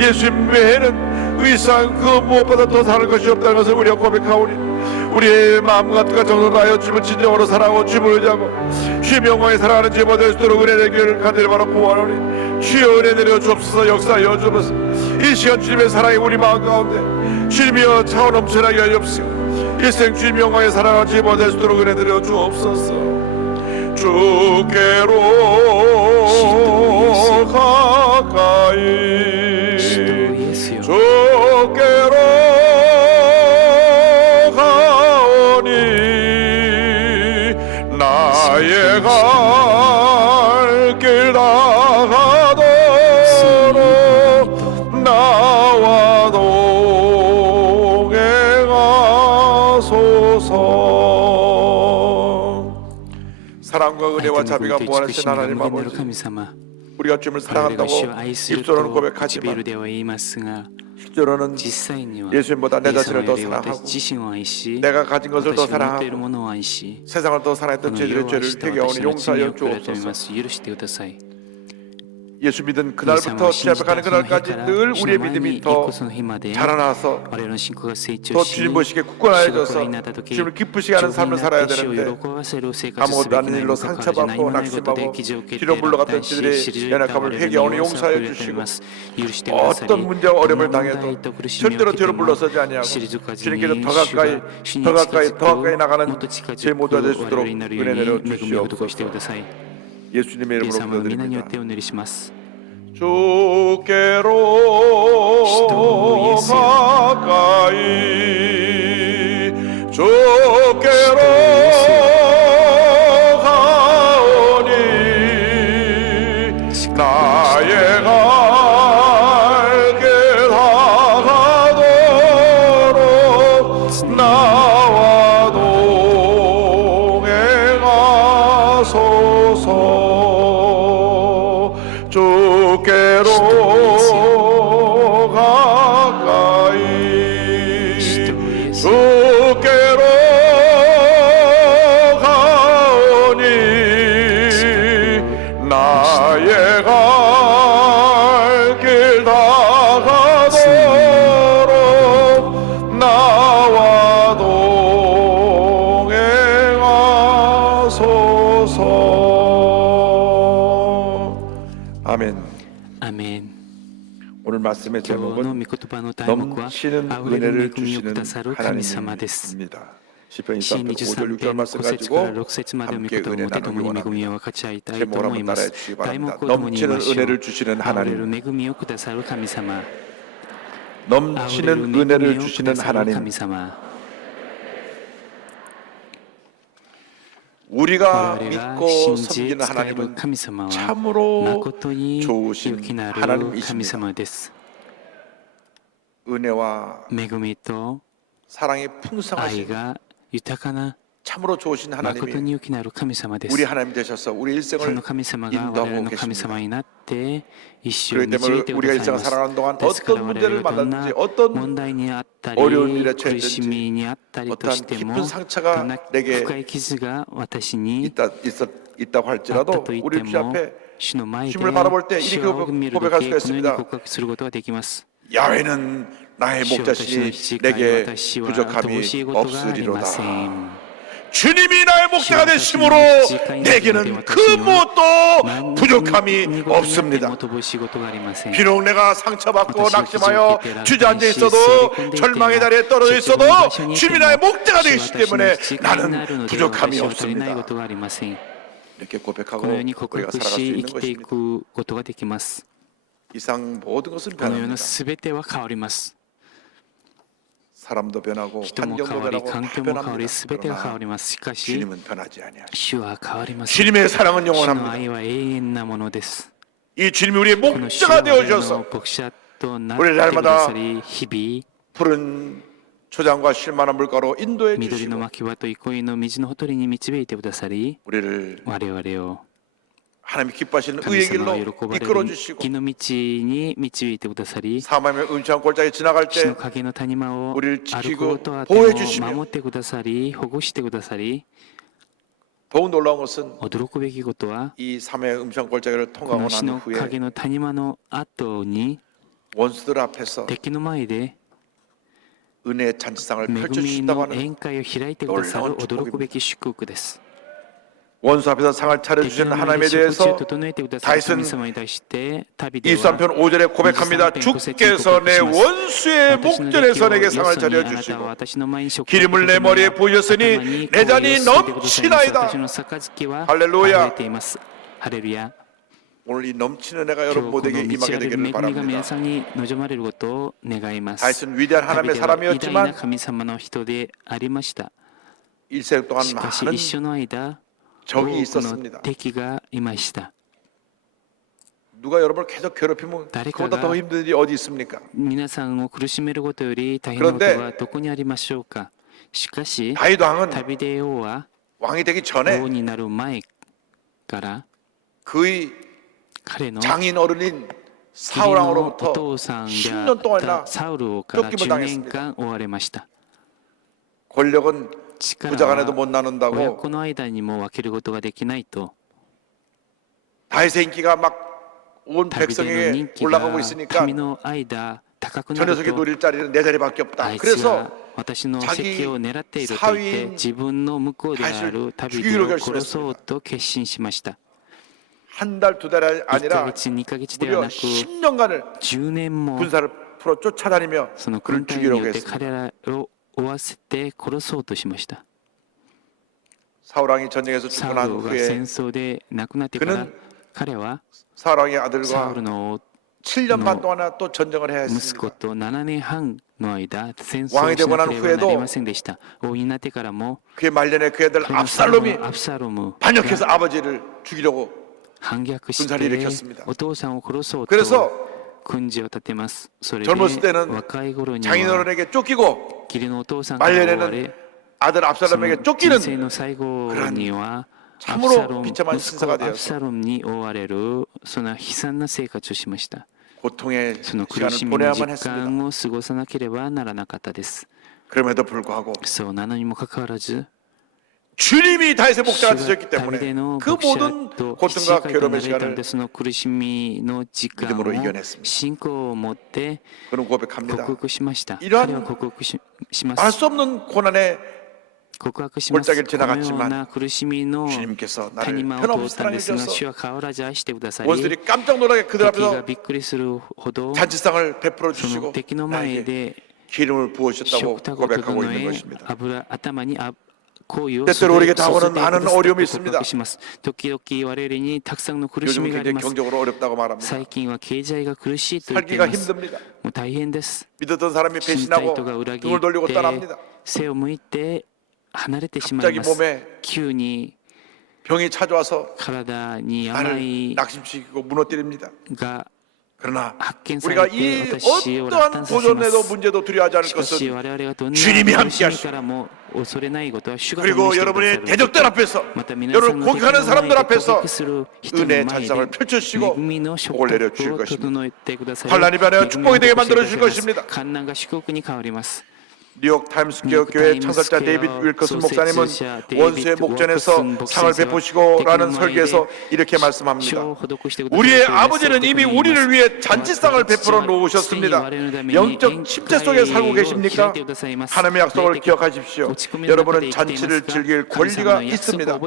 예수님 외에는 의상 그 무엇보다 더 사는 것이 없다는 것을 우리가 고백하오니 우리의 마음과 뜻과 정성을 다하여 주님을 진정으로 사랑하고 주님을 의지하고 주님 영광에 살아가는 저희 모두를 될 수 있도록 은혜 되기를 간절히 바라고 구하노니 주여 은혜 내려 주옵소서. 역사하여 주옵소서. 이 시간 주님의 사랑이 우리 마음 가운데 주님이여 차원 넘쳐나게 하여 주옵시고 일생 주님 영광에 살아가는 저희 모두를 될 수 있도록 은혜 내려 주옵소서. 주께로 가까이 主とイエスよ 주께로 가오니 나의 갈 길 나가도록 나와 동행하소서. 사랑과 은혜와 자비가 愛と 무한하신 慈しみが 하나님 無限なる 아버지 神様 우리가 주님을 我々が 사랑한다고 主を愛する 입술로는 と 고백하지만 唇では言いますが 실제로는 実際には 예수님보다 내 イエス様 자신을 よ 더 り 사랑하고 私自身を愛し 내가 가진 것을 더 私が持っている 사랑하고 ものを愛し 세상을 더 こ 사랑했던 の世 죄들의 を愛 죄를 した 회개하오니 私の罪を 용서하여 悔い改めま 주옵소서. す。許してください。 예수 믿은 그날부터 시작하는 그날까지 늘 우리의 믿음이 더 자라나서 더 주님 보시기에 굳건해져서 주님을 기쁘시게 하는 삶을 살아야 되는데 아무것도 아닌 일로 상처받고 낙심하고 뒤로 물러갔던 저들의 연약함을 회개하오니 용서하여 주시고 어떤 문제와 어려움을 당해도 절대로 뒤로 물러서지 아니하고 주님께서 더 가까이 나가는 제 모두가 될 수 있도록 은혜 내려 주시옵소서. 예수님의 이름으로 기도드립니다. 주께로 가까이 주께로 가오니 나의 갈길 다가도록 나와 동행하소서. 주께로 가까이 주께로 가오니 나의 갈길 다가도록 나와 동행하소서. 아멘. 아멘. 오늘 말씀의 今日の 제목은 御言葉の題目は 넘치는 あふれる恵 은혜를 みをく 주시는 ださる神様です 하나님입니다. 시편 詩 23편 5절 23 6절 編 말씀 5節から 가지고 6節までの御 함께 言葉 은혜 をもって共 나누기 に恵み 원합니다. を分かち合いたいと 제목을 思 한번 いま 따라해 す 주시기 題目 바랍니다. を共に言いま 넘치는 しょう 은혜를 주시는 あふれる 하나님, 恵みをくださる神様あふれる 넘치는 恵み 은혜를 をくだ 주시는 さる 하나님, 神様 우리가 我々が 믿고 信じ 섬기는 使える 하나님은 神様は 참으로 誠に良 좋으신 きなる 하나님이십니다. 神様です 은혜와 恵みと 사랑이 愛 풍성하신 が豊かな 참으로 좋으신 誠 하나님이 に良きなる神様です 우리 하나님 되셔서 우리 そ 일생을 の神様が我 인도하고 々の神 계십니다. 様になって一生を 그렇기 導 때문에 いてく 우리가 ださい 일생을 ます 살아가는 동안 ですから 어떤 我 문제를 々がどんな 만났든지 問 어떤 題にあったり 어려운 일에 苦しみにあったりと 어떠한 しても 깊은 상처가 どんな 내게 深い傷が私に 있다고 あった 할지라도 と言っ 우리 て 주 も 앞에 主の前で 주님을 바라볼 때 主 이렇게 を見る 고백할 時 수가 このように 있습니다. 告白することができます 야훼는 나의 主私の 목자시니 羊飼い 내게 私は 부족함이 乏しいことがありませ 없으리로다. ん 주님이 나의 목자가 되심으로 내게는 그 무엇도 부족함이 없습니다. 비록 내가 상처받고 낙심하여 주저앉아 있어도 절망의 자리에 떨어져 있어도 주님이 나의 목자가 되시기 때문에 나는 부족함이 없습니다. 이렇게 こ 고백하고 のように告 우리가 白 살아갈 수 し 있는 生きてい 것입니다. くことができます 이상 모든 것은 この世の 변합니다. すべては変わります 사람도 변하고 人も 환경도 変わり 변하고 環 다 境も変わ 변합니다. りすべてが変わ 그러나 りますしかし 주님은 변하지 아니하시고 主は変わりません 주님의 사랑은 主の 영원합니다. 愛は永遠なものです 이 주님이 우리의 この主は 목자가 我々 되어주셔서 の牧者となっ 우리를 てくだ 날마다 さり日 푸른 초장과 쉴만한 물가로 인도해 々緑の 주시고 牧場と憩いの水のほとりに導いてくださり 우리를 我々を 하나님이 기뻐하시는 神 의의 様 길로 が喜ばれ 이끌어 る 주시고 義の道に導いてくださり 사마의 음침한 골짜기 지나갈 死の 때 影の谷間を 우리를 歩く 지키고 ことあって 보호해 も 주시며 守ってくださり保護してくださり 더욱 놀라운 것은 驚くべきことは 이 사마의 음침한 골짜기를 こ 통과하고 の死 난 の 후에 影の谷間の後に 원수들 앞에서 敵の前で 은혜의 잔치상을 恵み 펼쳐주신다고 の 하는 宴会を開いてくださる驚くべき祝福です 원수 앞에서 상을 敵 차려주시는 の前 하나님에 で食事を 대해서 整えてくださる 다윗은 神様に対して旅では 23편 5절에 고백합니다. 주께서 내 원수의 목전에서 내게 상을 차려주시고 기름을 내 머리에 부으셨으니 내 잔이 넘치나이다. 할렐루야. 할렐루야. 오늘 이 넘치는 은혜가 여러분 모두에게 임하게 되기를 바랍니다. 다윗은 위대한 하나님의 사람이었지만 일생 동안 しかし 많은 一緒の間 적이 多くの 있었습니다. 敵がいました 누가 여러분을 계속 괴롭히면 그보다 더 힘든 일이 어디 있습니까? 皆さんを苦しめることより大変なことはどこにありましょうかしかし 다윗 왕은 旅で王は 왕이 되기 전에 王になる前から 그의 彼の 장인 어른인 義理のお 사울왕으로부터 父さんで 10년 あっ 동안이나 たサウル王から 쫓김을 10年 당했습니다. 間追われました 권력은 力 부자 간에도 は 못 親 나눈다고 子の間にも分けることができないと 다윗의 인기가 막 온 旅での 백성에게 人気 올라가고 が 있으니까 民の間高く 저 なる 녀석이 と 노릴 자리는 내 자리밖에 あ 없다. いつ 그래서 は私の席を狙っていると言って 사위인 自分の向こうであるダビデを殺そうと決心しました 한 달, 두 달이 1ヶ 아니라 月2ヶ月では 무려 なく 10년간을 10年も 군사를 풀어 쫓아다니며 その 그를 軍隊に 죽이려고 よって 했습니다. 彼らを追わせて殺そうとしました 사울왕이 전쟁에서 サ 죽고 난 ウルが 후에 戦争で亡くなってから 그는 彼は 사울왕의 サウ 아들과 ルの 7년 반 동안이나 또 전쟁을 해야 息子 했습니다. と7年半の間戦争 왕이 をし 되고 な 난 ければな 후에도 りませんでした王になってからも 그의 말년에 그 애들 彼の最後 압살롬이 のアブサロム 반역해서 が 아버지를 죽이려고 反逆し 군사를 て 일으켰습니다. お父さんを殺そうと 그래서 軍事を立てますそれで 젊었을 때는 若い頃には 장인어른에게 쫓기고 義理のお父さんから追われ 말년에는 아들 その 압살롬에게 人 쫓기는 生の最後には 참으로 비참한 息子 신사가 アブ 되어서 サロムに追われるそんな悲惨な生活をしました 고통의 その苦 시간을 しみの 보내야만 時 했습니다. 間を過ごさなければならなかったです 그럼에도 불구하고 そうなのにもかかわらず 주님이 다윗의 主 목자가 が 되셨기 ダビデ 때문에 の 그 牧者 모든 と 고통과 羊飼いとな 괴로움의 られたの 시간을 でその苦しみの時間 믿음으로 を 이겨냈습니다. 信仰を持って 그는 고백합니다. 克服しました 이러한 彼は克服しま 알 す 수 없는 고난에 告白します 골짜기를 このよう 지나갔지만 な苦しみの 주님께서 谷 나를 間を 편없이 通ったんですが 사랑해 主 주셔서 は変わらず愛してくださり 원수들이 깜짝 놀라게 그들 敵が 앞에서 びっくりするほど 잔치상을 베풀어 その 주시고 敵の前 나에게 で 기름을 부으셨다고 食卓を 고백하고 整 있는 え 것입니다. 油頭に香油を 때때로 우리에게 注いで 다가오는 くださ 많은 ったと 어려움이 告 있습니다. 白します時々我々にたくさんの苦し 요즘은 みがあり 굉장히 ます 경제적으로 어렵다고 말합니다. 最近は経済が苦しいと言ってい 살기가 ます 힘듭니다. もう大変です 믿었던 사람이 信 배신하고 頼とが裏切 등을 っ 돌리고 て 떠납니다. 背を向いて離れてしまい 갑자기 ます 몸에 急に 병이 찾아와서 体に 나를 病 낙심시키고 무너뜨립니다. が 그러나 発見さ 우리가 れて 이 私を落 어떠한 胆させま 도전에도 す 문제도 두려워하지 않을 しかし 것은 我々がどんな 주님이 苦し 함께 みからも恐れないことは主が 그리고 共にしてくださ 여러분의 る 대적들 앞에서 また皆さん 여러분 の 공격하는 敵の前 사람들 で 앞에서 攻撃する人の 은혜의 前 찬상을 で 펼쳐주시고 恵みの食 복을 卓 내려주실 を 것입니다. 整えてくださり 환란이 변하여 축복이 되게 만들어 주실 恵みを起こして 것입니다. ください患難が祝福に変わります 뉴욕 타임스퀘어 교회 창설자 데이빗 윌커슨 목사님은 원수의 목전에서 상을 베푸시고라는 설교에서 이렇게 말씀합니다. 우리의 아버지는 이미 우리를 위해 잔치상을 베풀어 놓으셨습니다. 영적 침체 속에 살고 계십니까? 하나님의 약속을 기억하십시오. 여러분은 잔치를 즐길 권리가 있습니다.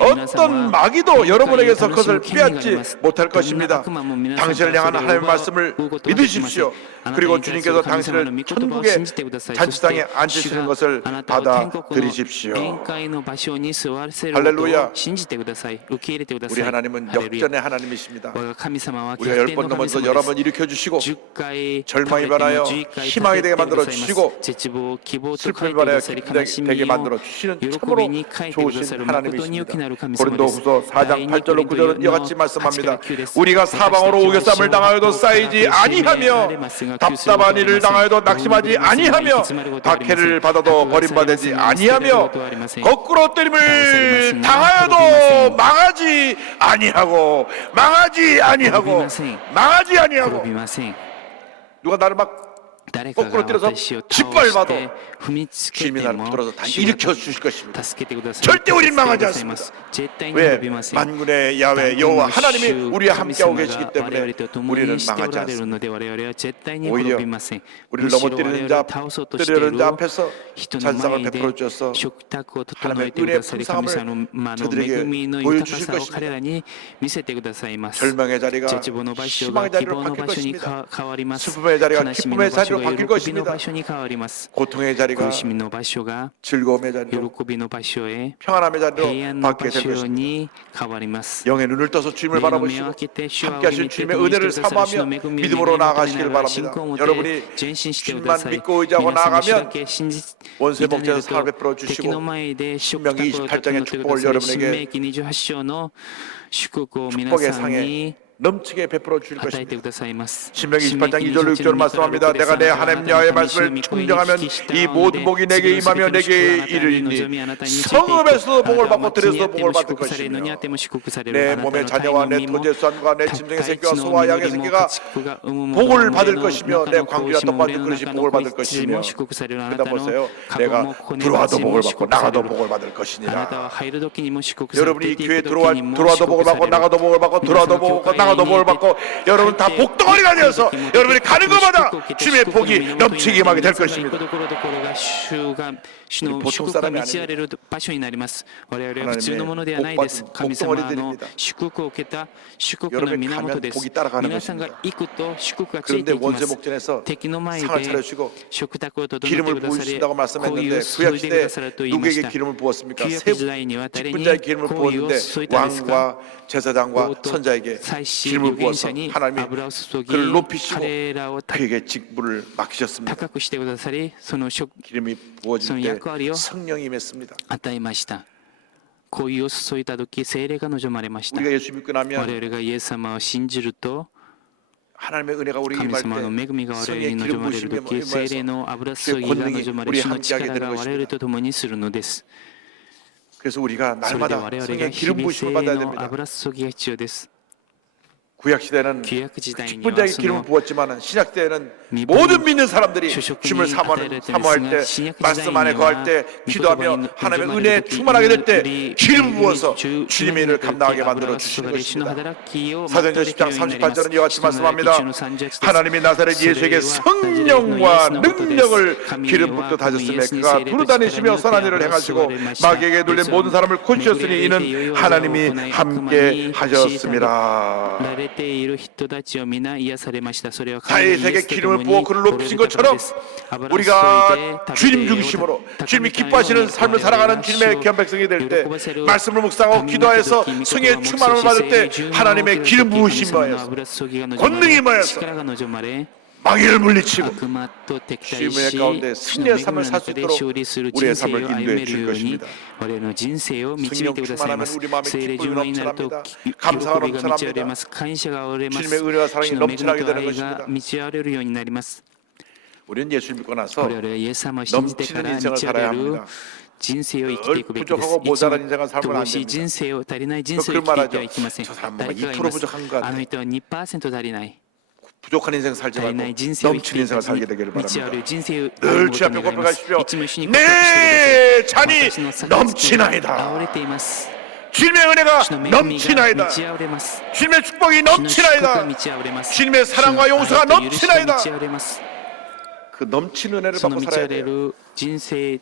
어떤 마귀도 여러분에게서 그것을 빼앗지 못할 것입니다. 당신을 향한 하나님의 말씀을 믿으십시오. 그리고 주님께서 당신을 천국의 잔치상에 앉으시는 것을 받아들이십시오. 할렐루야. 우리 하나님은 역전의 하나님이십니다. 우리가 10번 넘어서 11번 일으켜주시고 절망이 변하여 희망이 되게 만들어주시고 슬픔이 변하여 기쁨이 되게 만들어주시는 참으로 좋으신 하나님이십니다. 고린도후서 4장 8절로 9절은 이와 같이 말씀합니다. 우리가 사방으로 우겨쌈을 당하여도 쌓이지 아니하며 답답한 일을 당하여도 낙심하지 아니하며 박해를 받아도 버림받지 아니하며 거꾸로 때림을 당하여도 망하지 아니하고 누가 나를 막 誰か 거꾸로 が 때려서 私を倒 짓밟아도 して踏みつけ 주님이 て 나를 も 붙들어서 다 主が 일으켜 주실 것입니다. 助けてください 절대 우린 助けて 망하지 くださいます 않습니다. 絶対に 왜 滅びません 만군의 야훼 여호와 하나님이 우리와 함께하고 계시기 때문에 우리는 망하지 않습니다. 오히려 우리를 넘어뜨리는 자, 뜨려는 자 앞에서 잔상을 베풀어 주셔서 하나님의 은혜의 풍성함을 저들에게 보여주실 것입니다. 절망의 자리가 희망의 자리로 바뀔 것입니다. 슬픔의 자리가 기쁨의 자리로 바뀔 것입니다. 고통의 자리가 즐거움의 자리로 평안함의 자리로 바뀌게 될 것입니다. 영의 눈을 떠서 주님을 바라보시고 함께 하실 주님의 은혜를 사모하며 믿음으로 나아가시길 바랍니다. 여러분이 주님만 믿고 의지하고 나아가면 원수의 목전에서 상을 베풀어 주시고 신명기 28장의 축복을 여러분에게 축복의 상에 넘치게 베풀어 주실 것입니다. 신명기 28장 2절로 6절을 말씀합니다. 내가 내 하나님 여호와의 말씀을 청정하면 이 모든 복이 내게 임하며 내게 이르리니 성읍에서도 복을 받고 들에서도 복을 받을 것이며 내 몸의 자녀와 내 토지의 수산과 내 짐승의 새끼와 소와 양의 새끼가 복을 받을 것이며 내 광주와 떡받은 그릇이 복을 받을 것이며 그러다 보세요. 내가 들어와도 복을 받고 나가도 복을 받을 것이니라. 여러분이 이 교회에 들어와도 복을 받고 나가도 복을 받고 들어와도 복을 받고 나가도 복을 받고 여러분 다 복덩어리가 되어서 여러분이 가는 곳마다 주님의 복이 넘치게 임하게 될 것입니다. 주의 보통 祝福が 사람이 満ち荒れる場所になります。我々は 하나님의 普通のものではないです。 복받은 神様の 복덩어리들입니다. 祝福を受けた祝福の 여러분이 源で 가면 す 복이 따라가는 皆さんが 것입니다. 行くと祝福がつい 그런데 ていきま 원수 す 목전에서 敵の前で 상을 차려주시고 食卓を整えて 기름을 くださり 부으신다고 紅油 말씀했는데 を 구약 注いでく 시대에 ださると言いまし 누구에게 た 기름을 부었습니까? 旧 세 約時代には誰に 직분자의 기름을 紅油を 부었는데 注いだんですか 왕과 제사장과 王と 선자에게 祭司 기름을 預言 부어서 者に 하나님이 油を注ぎ 그를 높이시고 彼らを 그에게 직분을 맡기셨습니다. 高くしてくださりその職 기름이 その 부어질 때 役割を 성령이 임했습니다. 与えました紅油を注いだ時聖霊が望まれました 우리가 예수 믿고 我 나면 々がイエス様を信じると 하나님의 은혜가 우리 神 임할 様の恵み 때 が我々 성령의 に 기름 望まれる 부으심이 時聖霊 임하여서 の油注ぎが望まれ主の力が我々と共にするのです 그래서 우리가 それで 날마다 我々が 성령의 日 기름 々 부으심을 聖 받아야 霊の 됩니다. 油注ぎが必要です 구약 시대는 旧約時代には 직분자에게 そ 기름을 の 부었지만 신약 때에는 미분이 모든 믿는 사람들이 주셨군이 주님을 아테레 사모할 때 때문에 신약 말씀 안에 거할 때 시대에는 기도하며 미분이 하나님의 인정하는 은혜에 것이 충만하게 될 때 우리 기름 부어서 주- 주님의 일을 감당하게 만들어 주시는 것입니다. 사도행전 10장 38절은 이와 같이 말씀합니다. 하나님이 나사렛 예수에게 성령과 능력을 기름 붓듯 하셨으며 그가 두루다니시며 선한 일을 행하시고 마귀에게 눌린 모든 사람을 고치셨으니 이는 하나님이 함께 하셨습니다. 사이에게 기름을 부어 그를 높이신 것처럼 우리가 주님 중심으로 주님이 기뻐하시는 삶을 살아가는 주님의 귀한 백성이 될 때 말씀을 묵상하고 기도해서 성령의 충만함을 받을 때 하나님의 기름 부으심에 하여서 권능이 임하여서 마귀를 물리치고 주님의 가운데 승리의 삶을 살 수 있도록 우리의 삶을 인도해 줄 것입니다. 성령 충만하면 우리 마음에 기쁨이 넘쳐납니다. 감사가 넘쳐납니다. 주님의 은혜와 사랑이 넘쳐나게 되는 것입니다. 우리는 예수를 믿고 나서 넘치는 인생을 살아야 합니다. 人生を生きていくべきです。 부족하고 모자란 인생을 살면 안 乏しい 됩니다. 人生を足りない人生 그 を生きていて 말하죠. はいけません。 저 사람 誰かが言い 2% ます。 부족한 것 あの 같아. 人は 2% 足りない。 부족한 인생 살지 足り 말고 ない人生を生きて 넘치는 い 인생을 く 살게 되기를 満ちあ 바랍니다. る人生を 늘 주 앞에 願います 고백하십시오. いつも主に告白してください。 내 잔이 私の杯が 넘치나이다. 溢れています。 주님의 主 은혜가 の恵みが 넘치나이다. 満ち溢れます。 주님의 축복이 主の祝福が 넘치나이다. 満ち溢れます。 주님의 사랑과 主の 용서가 愛と許しが 넘치나이다. 満ち溢れます。 그 넘치는 은혜를 その 받고 満ち 살아야 溢れ 돼요. る人生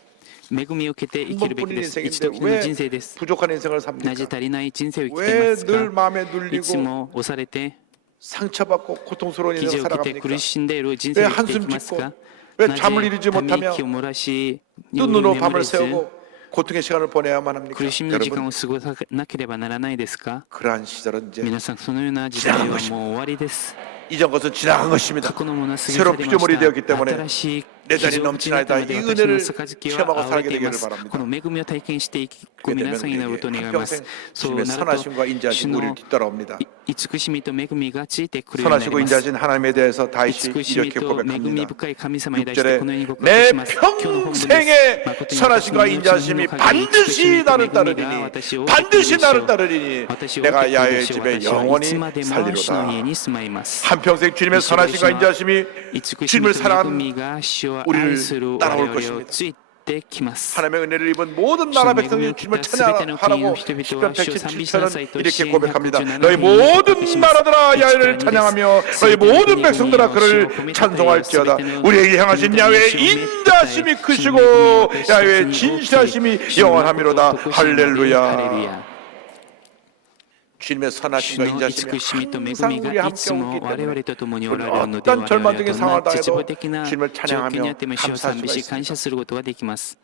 恵みを受けて生 한 きるべき 번뿐인 です。一 인생인데 時の 왜 人生です 부족한 인생을 なぜ 삽니까? 足りない人生を生きてい 왜 ますか 늘 마음에 いつ 눌리고 も押されて 상처받고 고통스러운 傷 인생을 を受けて 살아갑니까? 苦しんでいる人生を生きていきますか 왜 なぜ 잠을 이루지 ため 못하며 息を漏らし 눈으로 眠 밤을 れず 새우고 고통의 시간을 보내야만 합니까? 苦しみの時間 여러분 を過ごさなければならないですか 그러한 시절은 이제 皆さんそのような時代はもう終わりです 이전 것은 지나간 것입니다. 過去のものは過ぎ去 새로 りま 피조물이 し 되었기 た 때문에 新しい 내 非 잔이 常口になった 넘치나이다. ので 이 私の 은혜를 杯 체험하고 は溢 살게 れてい 되기를 ます 바랍니다. この恵みを体験していく 그렇게 皆 되면 さんになることを 우리에게 願います 한평생 そう 주님의 なると 선하심과 主 인자하심 우리를 の 뒤따라옵니다. 慈しみと恵みがついてくるようになり 선하시고 ます 인자하신 하나님에 대해서 다시 慈しみ 이렇게 と恵み 고백합니다. 深い神様に対してこのように告 6절에 白 내 します今日の本文です 평생의 誠に 선하심과 私の 인자하심이 命の限り 반드시 나를 慈しみと恵みが 따르리니 私を 반드시 나를 追ってくるでしょう 따르리니 私を追って 내가 くる 야훼의 でしょう 집에 私はい 영원히 つまでも主の 살리로다. 家に住まいます 한평생 주님의 선하심과 인자하심이 慈し 주님을 みと恵 사랑하는 みが主を 우리를 愛する我 따라올 々を 것입니다. ついてきます 하나님의 은혜를 입은 모든 主の 나라 恵みを 백성이 受け 주님을 たすべての国の 찬양하라고 人々 10편 は主を賛美しなさい 177편은 と 이렇게 詩篇 고백합니다. 177 너희 編 모든 나라들아 야훼를 찬양하며 너희 모든 백성들아 그를 찬송할지어다. 우리에게 향하신 야훼의 인자심이 크시고 야훼의 진실하심이 영원하미로다. 할렐루야. 주님의 선하심과 主の 인자심이 慈しみと恵 항상 み 우리 がい 함께 つも 오기 我々 때문에 と共におられるので 어떤 我々は 절망적인 どん 상황을 な絶 당해도 望的な 주님을 状況にあ 찬양하며 っても主を 감사할 賛 수가 美し感 있습니다. 謝することができます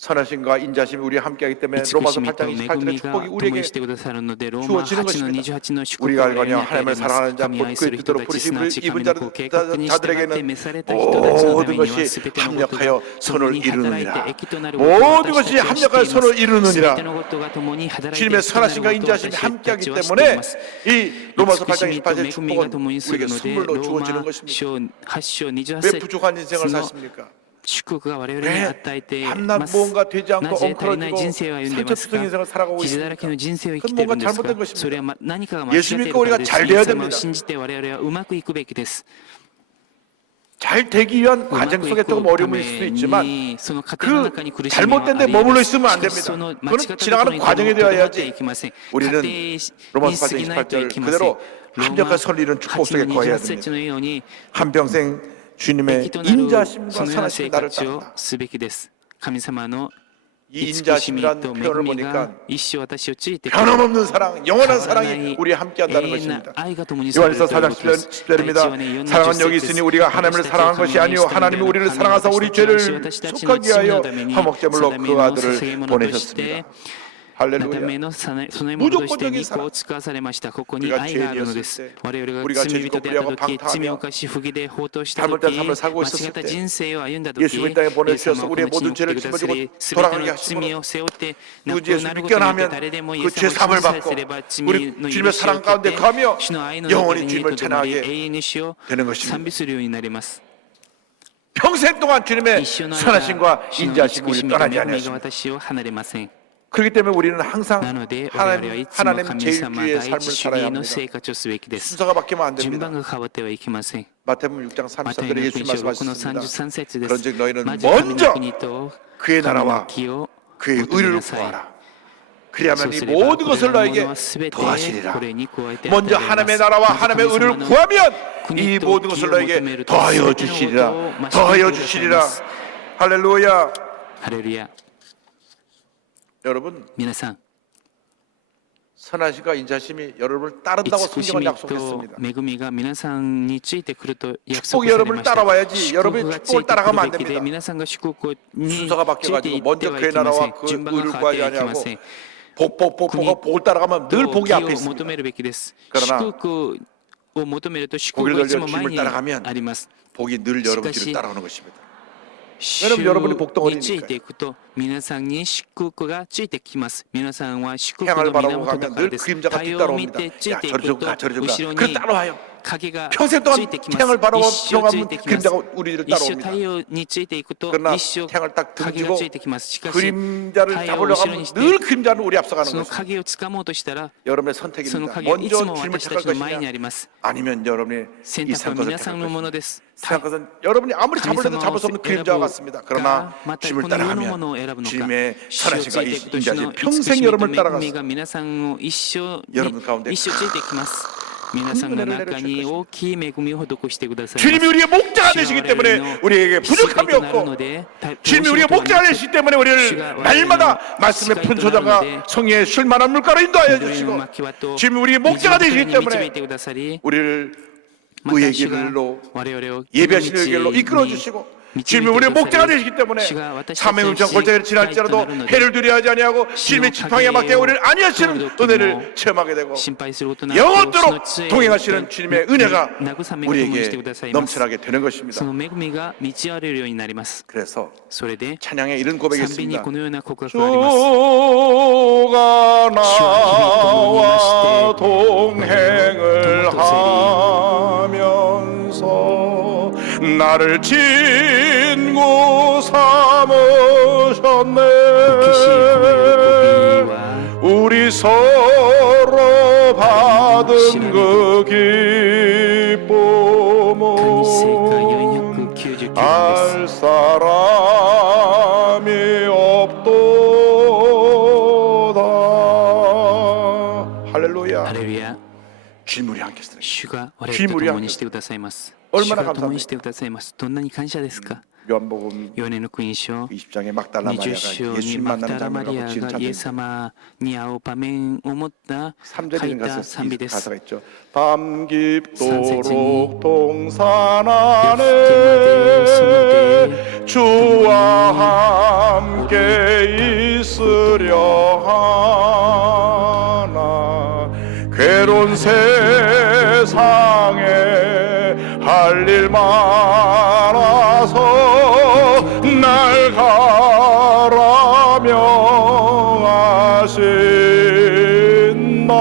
선하심과 인자심이 우리 함께하기 때문에 慈 로마서 しみと 8장 恵 28절의 みが 축복이 共 우리에게 にしてくださるのでローマ 주어지는 8の 것입니다. 28の祝福 우리가 が我々に 알거니와 与えら 하나님을 れます 사랑하는 자 神を愛 곧 す 그의 る人 뜻대로 たちすなわ 부르심을 ち 입은 神のご計画に従って 자들에게는 召された人たちのた 모든 めには 것이 全てのことが 합력하여 共 선을 に働いて 이루느니라. 益となることを 모든 私 것이 たちは知ってい 합력하여 ます 선을 全て 이루느니라. のことが共に働いて 주님의 益となる 선하심과 ことを 인자심이 私た 함께하기 ちは知ってい 때문에 ます 이 로마서 8장 慈しみと 28절의 恵みが 축복은 共にする 우리에게 ので 선물로 ロー 주어지는 マ 것입니다. 書8章28 왜 節 부족한 인생을 その 사십니까? 祝福が我々に 왜 与えてい 밤낮 ます 무언가 되지 な 않고 ぜ足りない 엉클어지고 人生を歩んでます 상처투성 か 인생을 살아가고 傷だらけ 있습니까? の人生を生き 그건 ている 뭔가 んです 잘못된 か 것입니다. それは何かが間違ってい 예수 る 믿고 から 우리가 です 잘 イ 돼야 エス様を 됩니다. 信じて我々はうまくいくべきです 잘 잘 되기 위한 과정 속에 조금 어려움이 있을 수도 있지만 그 잘못된 데 머물러 있으면 안 됩니다. 그건 지나가는 과정이 되어야지. 우리는 로마서 8장 28절 그대로 한적한 설리는 축복 속에 거해야 됩니다. 한평생 주님의 인자심과 선하심이 나를 따른다. 이 인자심이라는 표현을 보니까 변함없는 사랑, 영원한 사랑이 우리와 함께한다는 것입니다. 요한일서 4장 10절입니다. 사랑은 여기 있으니 우리가 하나님을 사랑한 것이 아니요 하나님이 우리를 사랑하사 우리 죄를 속하게 위하여 화목제물로 그 아들을 보내셨습니다. 할렐루야. 무조건적인 사랑. 우리가 죄인이었을 때, 우리가 죄짓고 불의하고 방탕하며 잘못된 삶을 살고 있었을 때 예수님 이 땅에 보내주셔서 우리의 모든 죄를 짊어지고 돌아가게 하심으로 누구지 예수 믿기만 하면 그 죄 사함을 받고 우리 주님의 사랑 가운데 가며 영원히 주님을 찬양하게 되는 것입니다. 평생 동안 주님의 선하심과 인자하심을 우리 떠나지 아니하십니다. 그렇기 때문에 우리는 항상 하나님 제일주의 삶을 살아야 합니다. 순서가 바뀌면 안 됩니다. 마태복음 6장 33절에 예수님 말씀하셨습니다. 그런즉 너희는 먼저 그의 나라와 그의 의를 구하라. 그리하면 이 모든 것을 너에게 더하시리라. 먼저 하나님의 나라와 하나님의 의를 구하면 이 모든 것을 너에게 더하여 주시리라. 더하여 주시리라. 할렐루야. 여러분, 선하심과 인자심이 여러분을 따른다고 성경은 약속했습니다. 축복이 여러분을 따라와야지 여러분이 축복을 따라가면 안 됩니다. 순서가 바뀌어가지고 먼저 그의 나라와 그 의를 구하지 아니하고 복을 따라가면 늘 복이 앞에 있습니다. 그러나 고개를 돌려 주님을 따라가면 복이 늘 여러분 뒤를 따라오는 것입니다. 왜냐하면 여러분이 복덩어리니까요. 태양을 바라보고 가면 늘 그림자가 뒤따라옵니다. 야 저리 좀 가 저리 좀 가. 그래 따라와요. 평생 동안 태양을 바라보면 그림자가 우리를 따라옵니다. 그러나 태양을 딱 등지고 그림자를 잡으려고 하면 늘 그림자는 우리 앞서가는 것입니다. 여러분의 선택입니다. 먼저 주님을 택할 것이냐 아니면 여러분의 이상한 것을 택할 것이냐. 이상한 것은 여러분이 아무리 잡으려도 잡을 수 없는 그림자와 같습니다. 그러나 주님을 따라가면 주님의 선하심과 인자심 평생 여러분을 따라갔습니다. 여러분 가운데 주님이 우리의 목자가 되시기 때문에 우리에게 부족함이 없고 주님이 우리의 목자가 되시기 때문에 우리를 날마다 말씀의 분소자가 성령의 쉴만한 물가로 인도하여 주시고 주님이 우리의 목자가 되시기 때문에 우리를 의의 길로 예배하시는 길로 이끌어 주시고 주님이 우리의 목자가 되시기 때문에 사명음성 골짜기를 지날지라도 해를 두려워하지 아니하고 주님의 지팡이에 막대 우리를 안위하시는 은혜를 체험하게 되고 영원토록 동행하시는 주님의 은혜가 우리에게 넘쳐나게 되는 것입니다. 그래서 찬양에 이런 고백이 있습니다. 주가 나와 동행을 하면서 나를 친구 삼으셨네. 우리 서로 받은 그 기쁨은 알 사람이 없도다. 할렐루야. 주님 우리 함께 있으라. 주님 우리 함께 있으라. 얼마나 감사합니까? 요한복음 20장에 막달라 마리아가 예수님 만나는 장면을 붙인 찬송입니다. 3절이는 가사가 있죠. 밤 깊도록 동산 안에 주와 함께 있으려 하나 괴로운 세상에 할 일 많아서 날 가라며 하신 나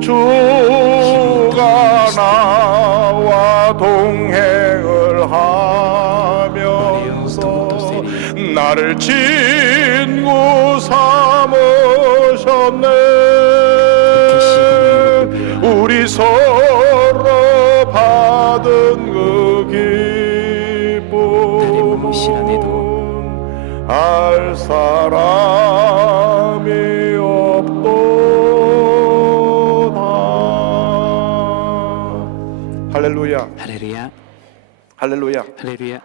주가 나와 동행을 하면서 나를 친구 삼으셨네. 우리 서로 받은 그誰も知らねど 기쁨 알 사람이 없도다. 할렐루야, ハレルヤ 할렐루야. ハレルヤ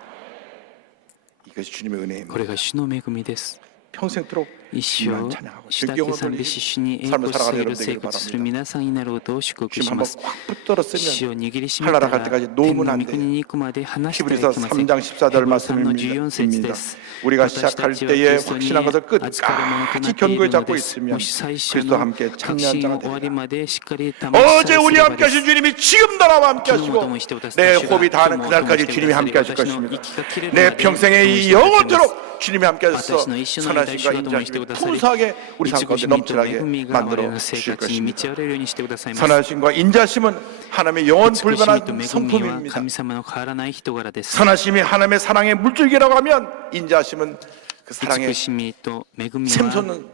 이것이 주님의 은혜입니다. これが主の恵みです 평생토록 一生 주님만 찬양하고 主だけ 존경을 賛美し主に栄 삶을 光し 살아가는 捧げる 여러분 生 되기를 活する 바랍니다. 皆さんになることを祝福 주님 し 한번 ます 꽉 主を 붙들었으면 握りしめ 하나라 た 갈 ら 때까지 天 놓으면 の 안 御国 돼요. に行くまで離してはい 히브리서 けません 3장 14절 ヘブルさんの 말씀입니다. 14節です 우리가 私た 시작할 ちは 때에 キリストに 확신한 것을 預かるものとな 끝까지 ってい 견고히 るの 잡고 です 있으면 もし最初 그리스도와 の 함께 確 참여한 信 자가 を終わり 되리라. までしっかり保ちさ 어제 えす 우리 れば 함께 です 하신 주님이 지금 나와 함께 昨日も 하시고 共にして私たち 내 が 호흡이 今日 닿는 も 그날까지 共にして 주님이 くださり 함께 하실 私の 것입니다. 息が切れる 내 まで 평생에 共に 이 してくださいます 영원토록 주님이 함께 하셔서 私の一生の間 선하심과 主が共にしてくださり 풍성하게 우리 삶 慈 가운데 しみと恵 넘치게 みが我々 만들어 の生 주실 活に満 것입니다. ち溢れるようにしてくださいます 선하심과 인자심은 하나님의 영원 慈しみと 불변한 恵みは 성품입니다. 神様の変わらない人柄です 선하심이 하나님의 사랑의 물줄기라고 하면 인자심은 그 사랑의 慈しみと恵みは 샘솟는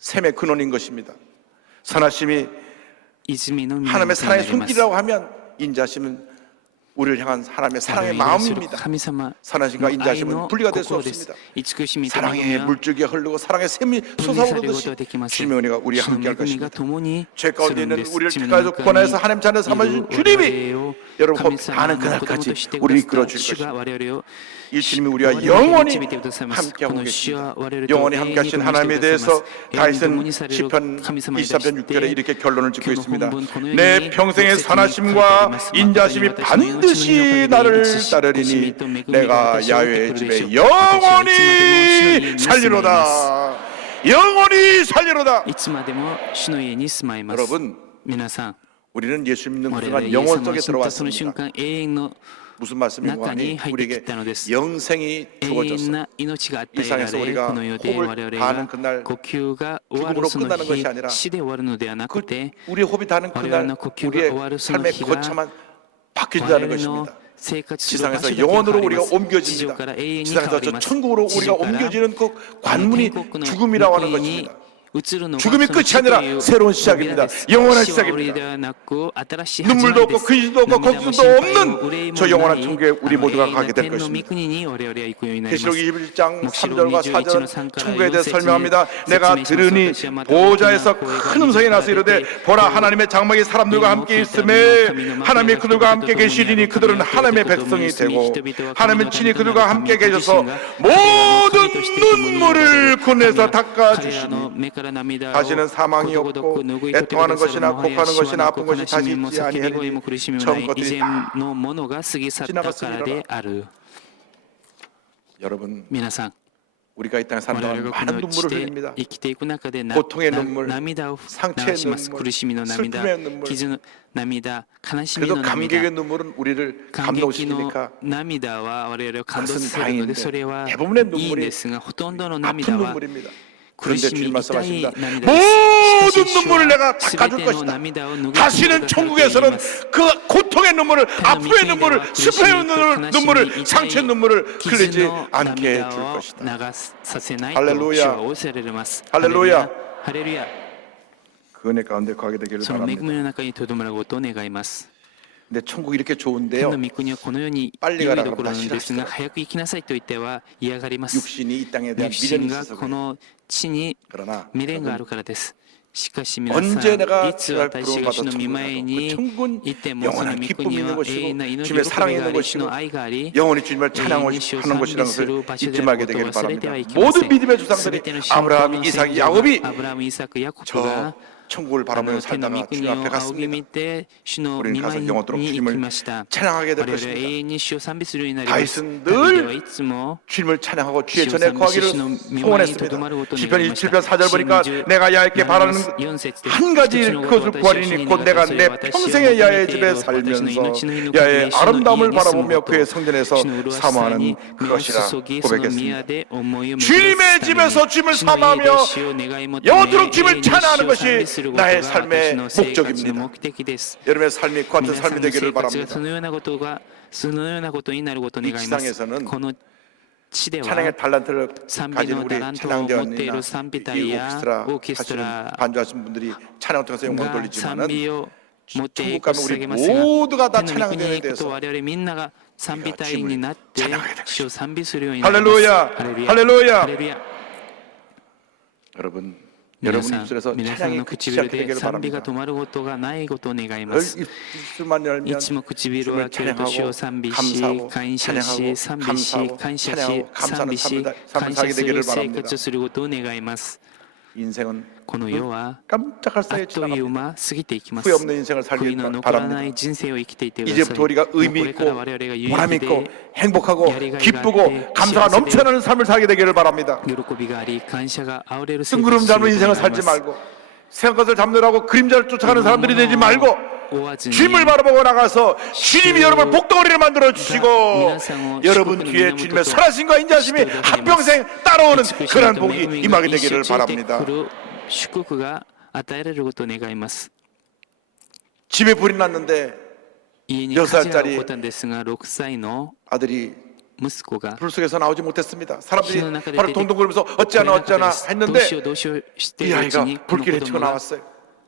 샘의 근원인 것입니다. 선하심이 泉の源 하나님의 にな 사랑의 ります 손길이라고 하면 인자심은 우리를 향한 하나님의 사랑의 我々を愛する 마음입니다. 神様 선하심과 の愛 인자심은 の 분리가 될 수 心です 없습니다. 慈しみと恵み 사랑의 は 물줄기가 흐르고 사랑의 샘이 分離されること 솟아오르듯이 はできません 주님의 은혜가 우리와 主の 함께 할 恵みが 것입니다. 共に 죄 す 가운데 るん 있는 です 우리를 罪の 택하여서 中に 권하여서 하나님 자녀 い 삼아주신 る 주님이 我々を 여러분 神 곧 様 가는 の子供 그날까지 としてく 우리 だ 이끌어 さった 주실 主が 것입니다. 我々を 이 주님이 우리와 我々を 영원히 導いてくださいます 함께하고 この主は 계십니다. 我々と 영원히 永遠 함께 に 하신 共にして 하나님에 くださいます 대해서 永遠に共 다윗은 にされる 시편 神様に対 24편 6절에 して 이렇게 결론을 짓고 今日の 있습니다. 本文このように 내 평생의 6節に書いてあり 선하심과 ます 인자심이 私の命の 반드시 命 나를 に慈しみ 따르리니 と恵みが 내가 私を追って 야외의 くるでしょ 집에 う私はいつまでも主の 영원히 家に住まいます 살리로다. 영원히 살리로다. いつまでも主の家に住まいます 여러분, 皆さん 우리는 예수 믿는 그 我々 순간 イエス 영원 様を 속에 信じたその瞬 들어왔습니다. 間永遠の 무슨 말씀인가 中に 하니 入ってき 우리에게 たのです 영생이 永遠 주어졌어. な命が与えら 이 땅에서 れ 우리가 この世で 호흡을 我々 다하는 が 그날 呼吸が終わ 죽음으로 るその 끝나는 것이 日 아니라 死で終わるのではな 그 くて 우리 호흡이 닿는 그날 우리의呼吸が 우리의 終わる 삶의 その日が 거참한 我 바뀐다는 々の 것입니다. 生活する場所 지상에서 だけが変わ 영원으로 り 우리가 ます地上 옮겨집니다. から永遠に変 지상에서 わり 저 ます 천국으로 地 우리가 上から 옮겨지는 그 天 관문이 国の 죽음이라고 하는 御国に 것입니다. 移るのが 죽음이 その 끝이 地と 아니라 いう 새로운 扉 시작입니다. です 영원한 死は終わり 시작입니다. ではなく新しい始ま 눈물도 りで 없고 す 근심도 없고 涙も 걱정도 心配も 없는 憂いも 저 영원한 ない 천국에 우리 모두가 永遠 가게 な 될 天の御 것입니다. 国に我々は行くようになりま 계시록 す 21장 黙示録 3절과 21 4절은 3から 천국에 대해 4 설명합니다. 내가 들으니 보호자에서 큰 음성이 나서 이르되 보라 하나님의 장막이 사람들과 함께 있음에 하나님이 그들과 함께 계시리니 그들은 하나님의 백성이 되고 하나님은 친히 그들과 함께 계셔서 모든 눈물을 군에서 닦아주시니 다시는 사망이 없고 애통하는 것이나 곡하는 것이나 아픈 것이 다시 있지 아니하리니 처음 것들이 다 지나갔습니다. 여러분 皆さん 우리가 이 땅에 我 사는 々 동안 がこ 많은 の地 눈물을 で 흘립니다. 生きていく中で고통의 눈물, 涙を 상처의 流します 눈물, 苦しみの涙 슬픔의 눈물. 傷の涙悲しみ 그래도 の涙 감격의 눈물은 우리를 感激の 감동시키니까 涙は我々を感動 그것은 するの 다행인데 でそれは 대부분의 いいん 눈물이 ですがほとんどの 아픈 涙は 눈물입니다. 苦 그런데 しみ 주님 痛い 말씀하십니다. 涙ですし 모든 かし主 눈물을 は 내가 全 닦아줄 ての 것이다. 涙を拭いて 다시는 くださると言い 천국에서는 ます 그 고통의 눈물을 아픔의 눈물을 슬픔의 눈물을 상처의 눈물을 흘리지 傷の 않게 줄 涙を 것이다. 流させないと 할렐루야. 主は仰せられます 할렐루야. ハレルヤ 그 은혜 가운데 거하게 되기를 その恵み 바랍니다. の中にとどまることを願います 근데 천국이 이렇게 天 좋은데요. の御国はこのように 빨리 良い 가라 ところなのですが 그러면 早く行きなさいと言っては嫌がります 육신이 이 땅에 대한 肉 미련이 親が 있어서 こ 그래요. の地に 그러나 未練があるからですしかし皆さん 언제 내가 いつ私が主の御前 그 に 천국은 行ってもその 영원한 御 기쁨이 国 있는 は永遠な 것이고 命 주님의 喜び 사랑이 があ 있는 り主の 것이고 愛があり 영원히 주님을 찬양하는 永遠に主を 것이라는 賛美す 것을 る場所 잊지 である 말게 ことを 되기를 忘れて 바랍니다. はいけませ 모든 ん 믿음의 すべ 조상들이 ての信仰の 아브라함, 先 이삭, 祖が 야곱이 アブラハム、イサク、ヤコブ 저 が 천국을 あの 바라보며 天の御 살다가 国 주님 を 앞에 仰ぎ見 갔습니다. て主の御 우리는 前 가서 に 영원토록 行き 주님을 ました 찬양하게 될 我々は 것입니다. 永遠に主を賛美するようになります 다윗은 旅では 늘 いつも 주님을 찬양하고 주의 主を 전에 賛美し 거하기를 主の御前にと 소원했습니다. どまることを 시편 願いました 27편 4절 보니까 내가 야외께 바라는 4節で 한 가지 그것을 구하리니 곧 내가 내 평생의 야외 집에 살면서 야외의 아름다움을 바라보며 그의 성전에서 사모하는 그것이라 고백했습니다. 주님의 집에서 주님을 사모하며 영원토록 주님을 찬양하는 것이 나의 삶의 목적입니다. 여러분의 삶이 그 같은 삶이 되기를 바랍니다. そのようなことがそのようなことになることを願います 지상에서는 この地では 찬양의 달란트를 賛美 가진 の 우리 タラントを持ってい 찬양대원이나 る賛美 이 隊や 오케스트라 オーケスト 하시는 ラ 반주하신 분들이 찬양을 통해서 영광을 が賛 돌리지만은 美を持って 천국 栄光 가면 を 우리 捧げますが 모두가 다 天の御国 찬양되는 に行くと 데서 我々みんなが賛美隊になって主を賛美するようになります 할렐루야, ハレルヤ 할렐루야. ハレルヤ 여러분, 皆 여러분 さん 입술에서 皆さん 찬양이 の 그치지 唇 않게 で 되기를 賛美が 바랍니다. 止まることがないことを願いま 늘 す 입술만 열면 いつも唇を開けると主を賛美し 감사하고 感謝し賛美し 감사하고 感謝し 찬양하고 賛美し 감사하는 感 삶을 謝 살게 す 되기를 る生 바랍니다. 活をすることを願います 인생은 この世は 깜짝할 あ 사이에 っという 지나갑니다. 間過ぎていきます 후회 없는 인생을 悔い 살기를 の残らな 바랍니다. い人生を生きていてください 이제부터 우리가 もうこ 의미 れから 있고 我々が有 보람 意 있고 義で 행복하고 야리가 기쁘고 있는데 감사가 시간이 넘쳐나는 삶을 살게 되기를 바랍니다. 喜びがあり感謝があふれる生 뜬구름 活をする 잡는 ことを 인생을 願い 살지 ます 말고 세상 것을 잡느라고 그림자를 쫓아가는 사람들이 되지 말고 追わずに 주님을 바라보고 나가서 주님이 여러분 복덩어리를 만들어 주시고 미나상을 여러분 시국의 뒤에 민감한 주님의 것도 선하심과 인자하심이 시도를 한평생 따라오는 美しい 그러한 と 복이 恵みが 임하게 一生 되기를 ついて 바랍니다. くる祝福が与えられることを願います 집에 불이 났는데 家に 몇 火事が 살짜리 起こったんですが6歳の 아들이 息子が 불 속에서 나오지 못했습니다. 火の 사람들이 中で 바로 出て 동동거리면서 어찌하나 어찌하나 どう 했는데 しようどうしようしてい 이 るうち 아이가 にこの 불길에 子供が 튀어나왔어요.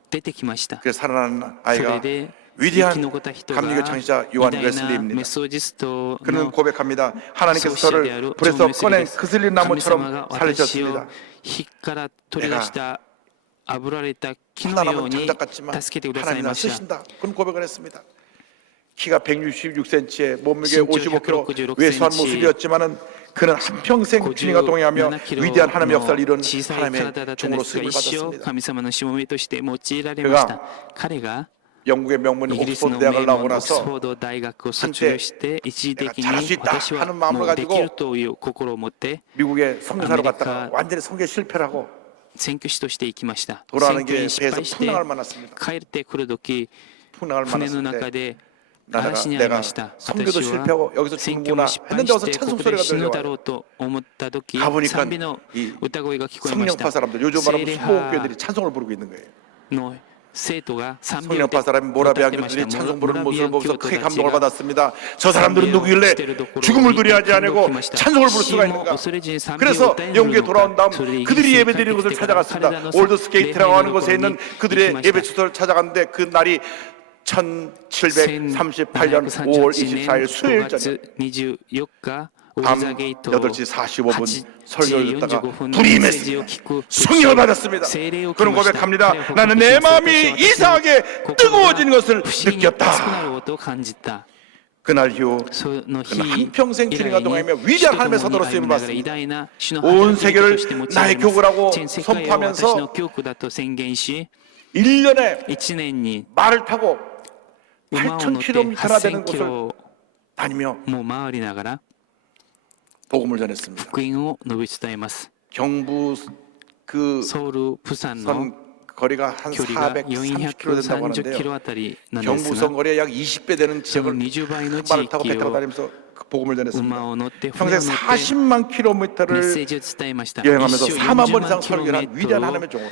出てきました 그래서 살아난 それ 아이가 で生 위대한 き残った人が 감리교 창시자 偉 요한 大なメ 웨슬리입니다. ソジスト 그는 の 고백합니다. 創 하나님께서 始者であ 저를 る 불에서 ジョン・ウェスリー 꺼낸 です 그슬린 神様が 나무처럼 私を 살리셨습니다. 火から取り出した炙られた木のよう 하나님은 に 장작 같지만 助けてください 하나님 나 ました 쓰신다. 그런 고백을 했습니다. 키가 166cm에 몸무게 신장 55kg 166cm, 왜소한 모습이었지만은 그는 한평생 주님과 동행하며 57kg 위대한 하나님의 역사를 이룬 小さい 하나님의 体だったんで 종으로 すが 수임을 一生 받았습니다. 神様のしもべとして用いられました彼が 영국의 명문 イギリス 옥스퍼드 の 대학을 名 나오고 門オックスフォ 나서 ード大学を卒業して一時的 내가 잘할 수 に 있다 私は 하는 마음을 もうでき 가지고 るという心を持って 미국에 성교사로 아메리카 갔다가 완전히 성교에 실패를 하고 選挙師として行きました 돌아오는 選挙 게 に失 배에서 敗して 풍랑을 만났습니다. 帰ってくる時 풍랑을 船の 만났을 中 때 で 나라가 嵐に遭い 내가 ました 私 성교도 は 실패하고 여기서 選挙 죽는구나 も失敗 했는데 어서 してこ 찬송 こで 소리가 死ぬだ 들려와요. ろうと思った時 가보니까 賛美の 이 歌声が聞こえました 성령파 사람들 요즘 말하면 聖霊 수목교회들이 찬송을 부르고 있는 거예요. の生徒が賛美を 성령파 사람이 모라비안 歌ってました 교들이 찬송 부르는 モラビア 모습을 ン教 보면서 徒 크게 たち 감동을 が 받았습니다. 저 사람들은 누구길래 죽음을 두려워하지 않고 찬송을 부를 수가 있는가? 그래서 영국에 돌아온 다음 그들이 예배드리는 곳을 찾아갔습니다. 올드스게이트라고 하는 곳에 있는 그들의 예배 주소를 찾아갔는데 그 날이 1738년 5월 24일 수요일 저녁 24日 밤 8시 45분 설교를 듣다가 불이 임했습니다. 성령을 받았습니다. 그런 고백합니다. 나는 내 마음이 이상하게 뜨거워진 것을 느꼈다. 그날 이후 그는 한평생 주님과 동행하며 위대한 하나님의 사도로 쓰임을 받습니다. 온 세계를 나의 교구라고 선포하면서 1년에 1年に 말을 타고 馬を乗って 8,000km나 되는 8000キロ 곳을 を 다니며 もう回りながら 복음을 전했습니다. 福音を述べ伝えます 경부 그 ソウル、プサンの 선 거리가 한 距離が 430km 된다고 하는데요. 430キロあたりなんです 경부선 が 거리에 약 20배 되는 その 지역을 20倍の地 말을 타고 배 域 타고 を 다니면서 그 복음을 馬 전했습니다. を乗って船 평생 を乗って 40만 メッ 킬로미터를 セージを伝えました 여행하면서 一生 4만 번 40 이상 설교를 한 위대한 を 하나님의 종으로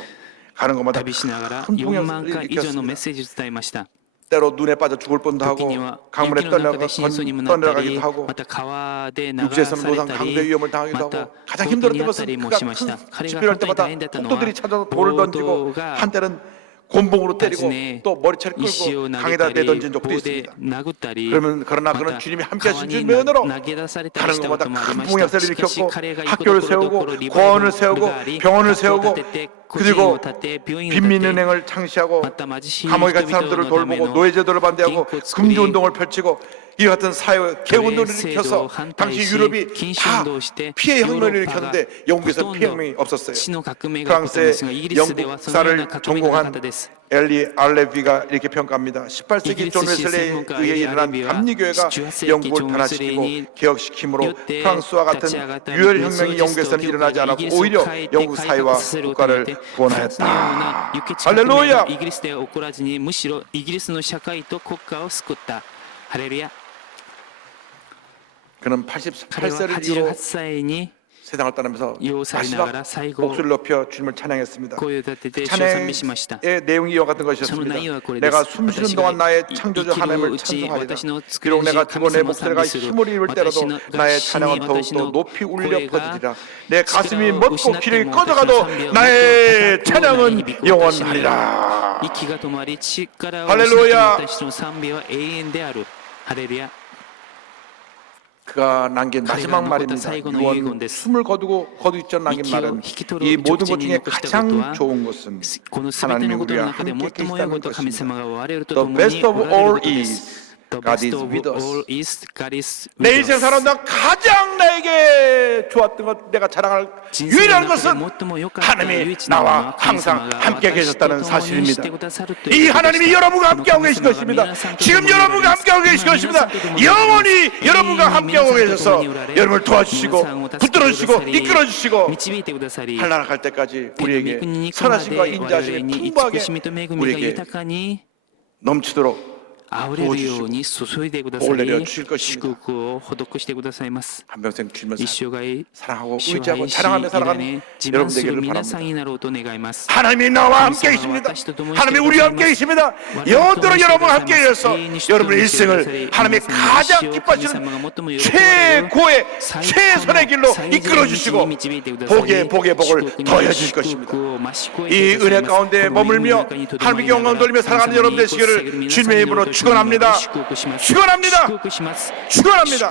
가는 것마다 旅しながら 큰 4万 풍요를 回以上のメッ 느꼈습니다. セージを伝えました 때로 눈에 빠져 죽을 뻔도 時 하고 には 강물에 雪の中で浸水にもなったり 떠내려가기도 하고 また川で流 육지에서는 され 노상 た 강대 り 위험을 당하기도 また 하고 가장 洪水 힘들었던 にあったり 것은 も 그가 しました 큰 彼が 집필할 本当に 때마다 大変だったのは 폭도들이 찾아서 돌을 던지고 暴動が 한때는 곤봉으로 때리고 다시네 또 머리채를 石を 끌고 投げ 강에다 たり 내던진 적도 棒で 있습니다. 殴ったり 그러나 ま 그는 た 주님이 함께 川 하신 に 주님의 은혜로 投げ出されたり 다른 したこ 것보다 ともあり 큰 ま 풍역 した 을 しかし 일으켰고 彼が行く 학교를 ところどこ 세우고 ろリバイバ 고원을 ル 세우고 があり 병원을 学校 세우고 を建てて個人 그리고 を建て病院を建て 빈민은행을 창시하고 また貧しい人 감옥에 간 々 사람들을 のため 돌보고 の 노예제도를 반대하고 인권 금주운동을 펼치고 이 같은 사회 개운동을 노예 일으켜서 제도 당시 한타이시 유럽이禁止 다 運動をして 피해 혁명을 요로파가 일으켰는데 영국에서는 피해 혁명이 ほとんど 없었어요. 死の革命が起こったん 프랑스의 ですがイギリスではそのような 영국사를 革命がなかった 전공한 です 엘리 알레비가 이렇게 평가합니다. 18세기 이기리스 존 시 웨슬레에専門家 의해 엘리 일어난 알레비와 감리교회가 18세기 영국을 존 변화시키고 웨슬레이 개혁시킴으로 요때 프랑스와 같은立ち上がった 유혈혁명이 영국에서는 메소지스트 일어나지 않았고 교회가 오히려 이기리스를 영국 사회와 改革させることによ 국가를 ってフランスのような 구원하였다. 輸血革命が 할렐루야! イギリスでは起こらずにむしろイギリスの社会と国家を救ったハレルヤ 그는 彼は 88세를 이후로 88歳に 세상을 떠나면서 世を去りなが 마지막 ら最後 목소리를 높여 주님을 찬양했습니다. 声を立てて主を賛美しました 찬양의 내용이 이와 같은 その 것이었습니다. 内容はこれです 내가 숨쉬는 동안 나의 창조주 生きる 하나님을 うち 찬송하리라. 私の作 비록 り主 내가 神 죽어 내 様を 목소리가 賛美する 힘을 잃을 때라도 私の 나의 死に 찬양은 私 더욱더 の 높이 울려 声が 퍼지리라. 내 가슴이 力を 멎고 失って 길이 も 꺼져가도 私の賛美は 나의 また 찬양은 響く私の 영원하리라. 息が止まり力を 할렐루야. 失っても私の賛美は永遠であるハレルヤ 그가 남긴 마지막 그가 말입니다. 남겼다 유언 사이고는 숨을 거두기 전 남긴 말은 이 모든 것 중에 가장 좋은 것은 この全てのことの中で最も良いこと、神様が我々と The 共に best お of られる all ことで is す。The God best is of with us. all is God is 내 with 인생 us. 살아온 동안 가장 나에게 좋았던 것, 내가 자랑할 유일한 것은 하나님이 나와 항상 함께 계셨다는 사실입니다. 이 하나님이 여러분과 함께하고 계신 것입니다. 지금 여러분과 함께하고 계신 것입니다. 영원히 여러분과 함께하고 계셔서 여러분을 도와주시고 붙들어주시고 이끌어주시고 한나라 갈 때까지 우리에게 선하심과 인자하심이 풍부하게 우리에게 넘치도록 溢れるように注いでくださり、祝福を施してくださいます。 한평생 주님을 一生涯 사랑하고 主を 의지하고 愛し、 자랑하며 委 살아가는 ね自慢 여러분 する 되기를 皆さん 바랍니다. になろうと願います。 하나님이 나와 함께 계십니다. 하나님이 우리와 함께 계십니다. 영원토록 여러분과 함께 계셔서 여러분의 일생을 하나님이 가장 기뻐하시는 최고의 최선의 길로 이끌어주시고 복의 복을 더해주실 것입니다. 이 은혜 가운데 머물며 하나님께 영광 돌리며 살아가는 여러분 되시기를 주님의 이름으로 축원합니다. 축원합니다. 축원합니다.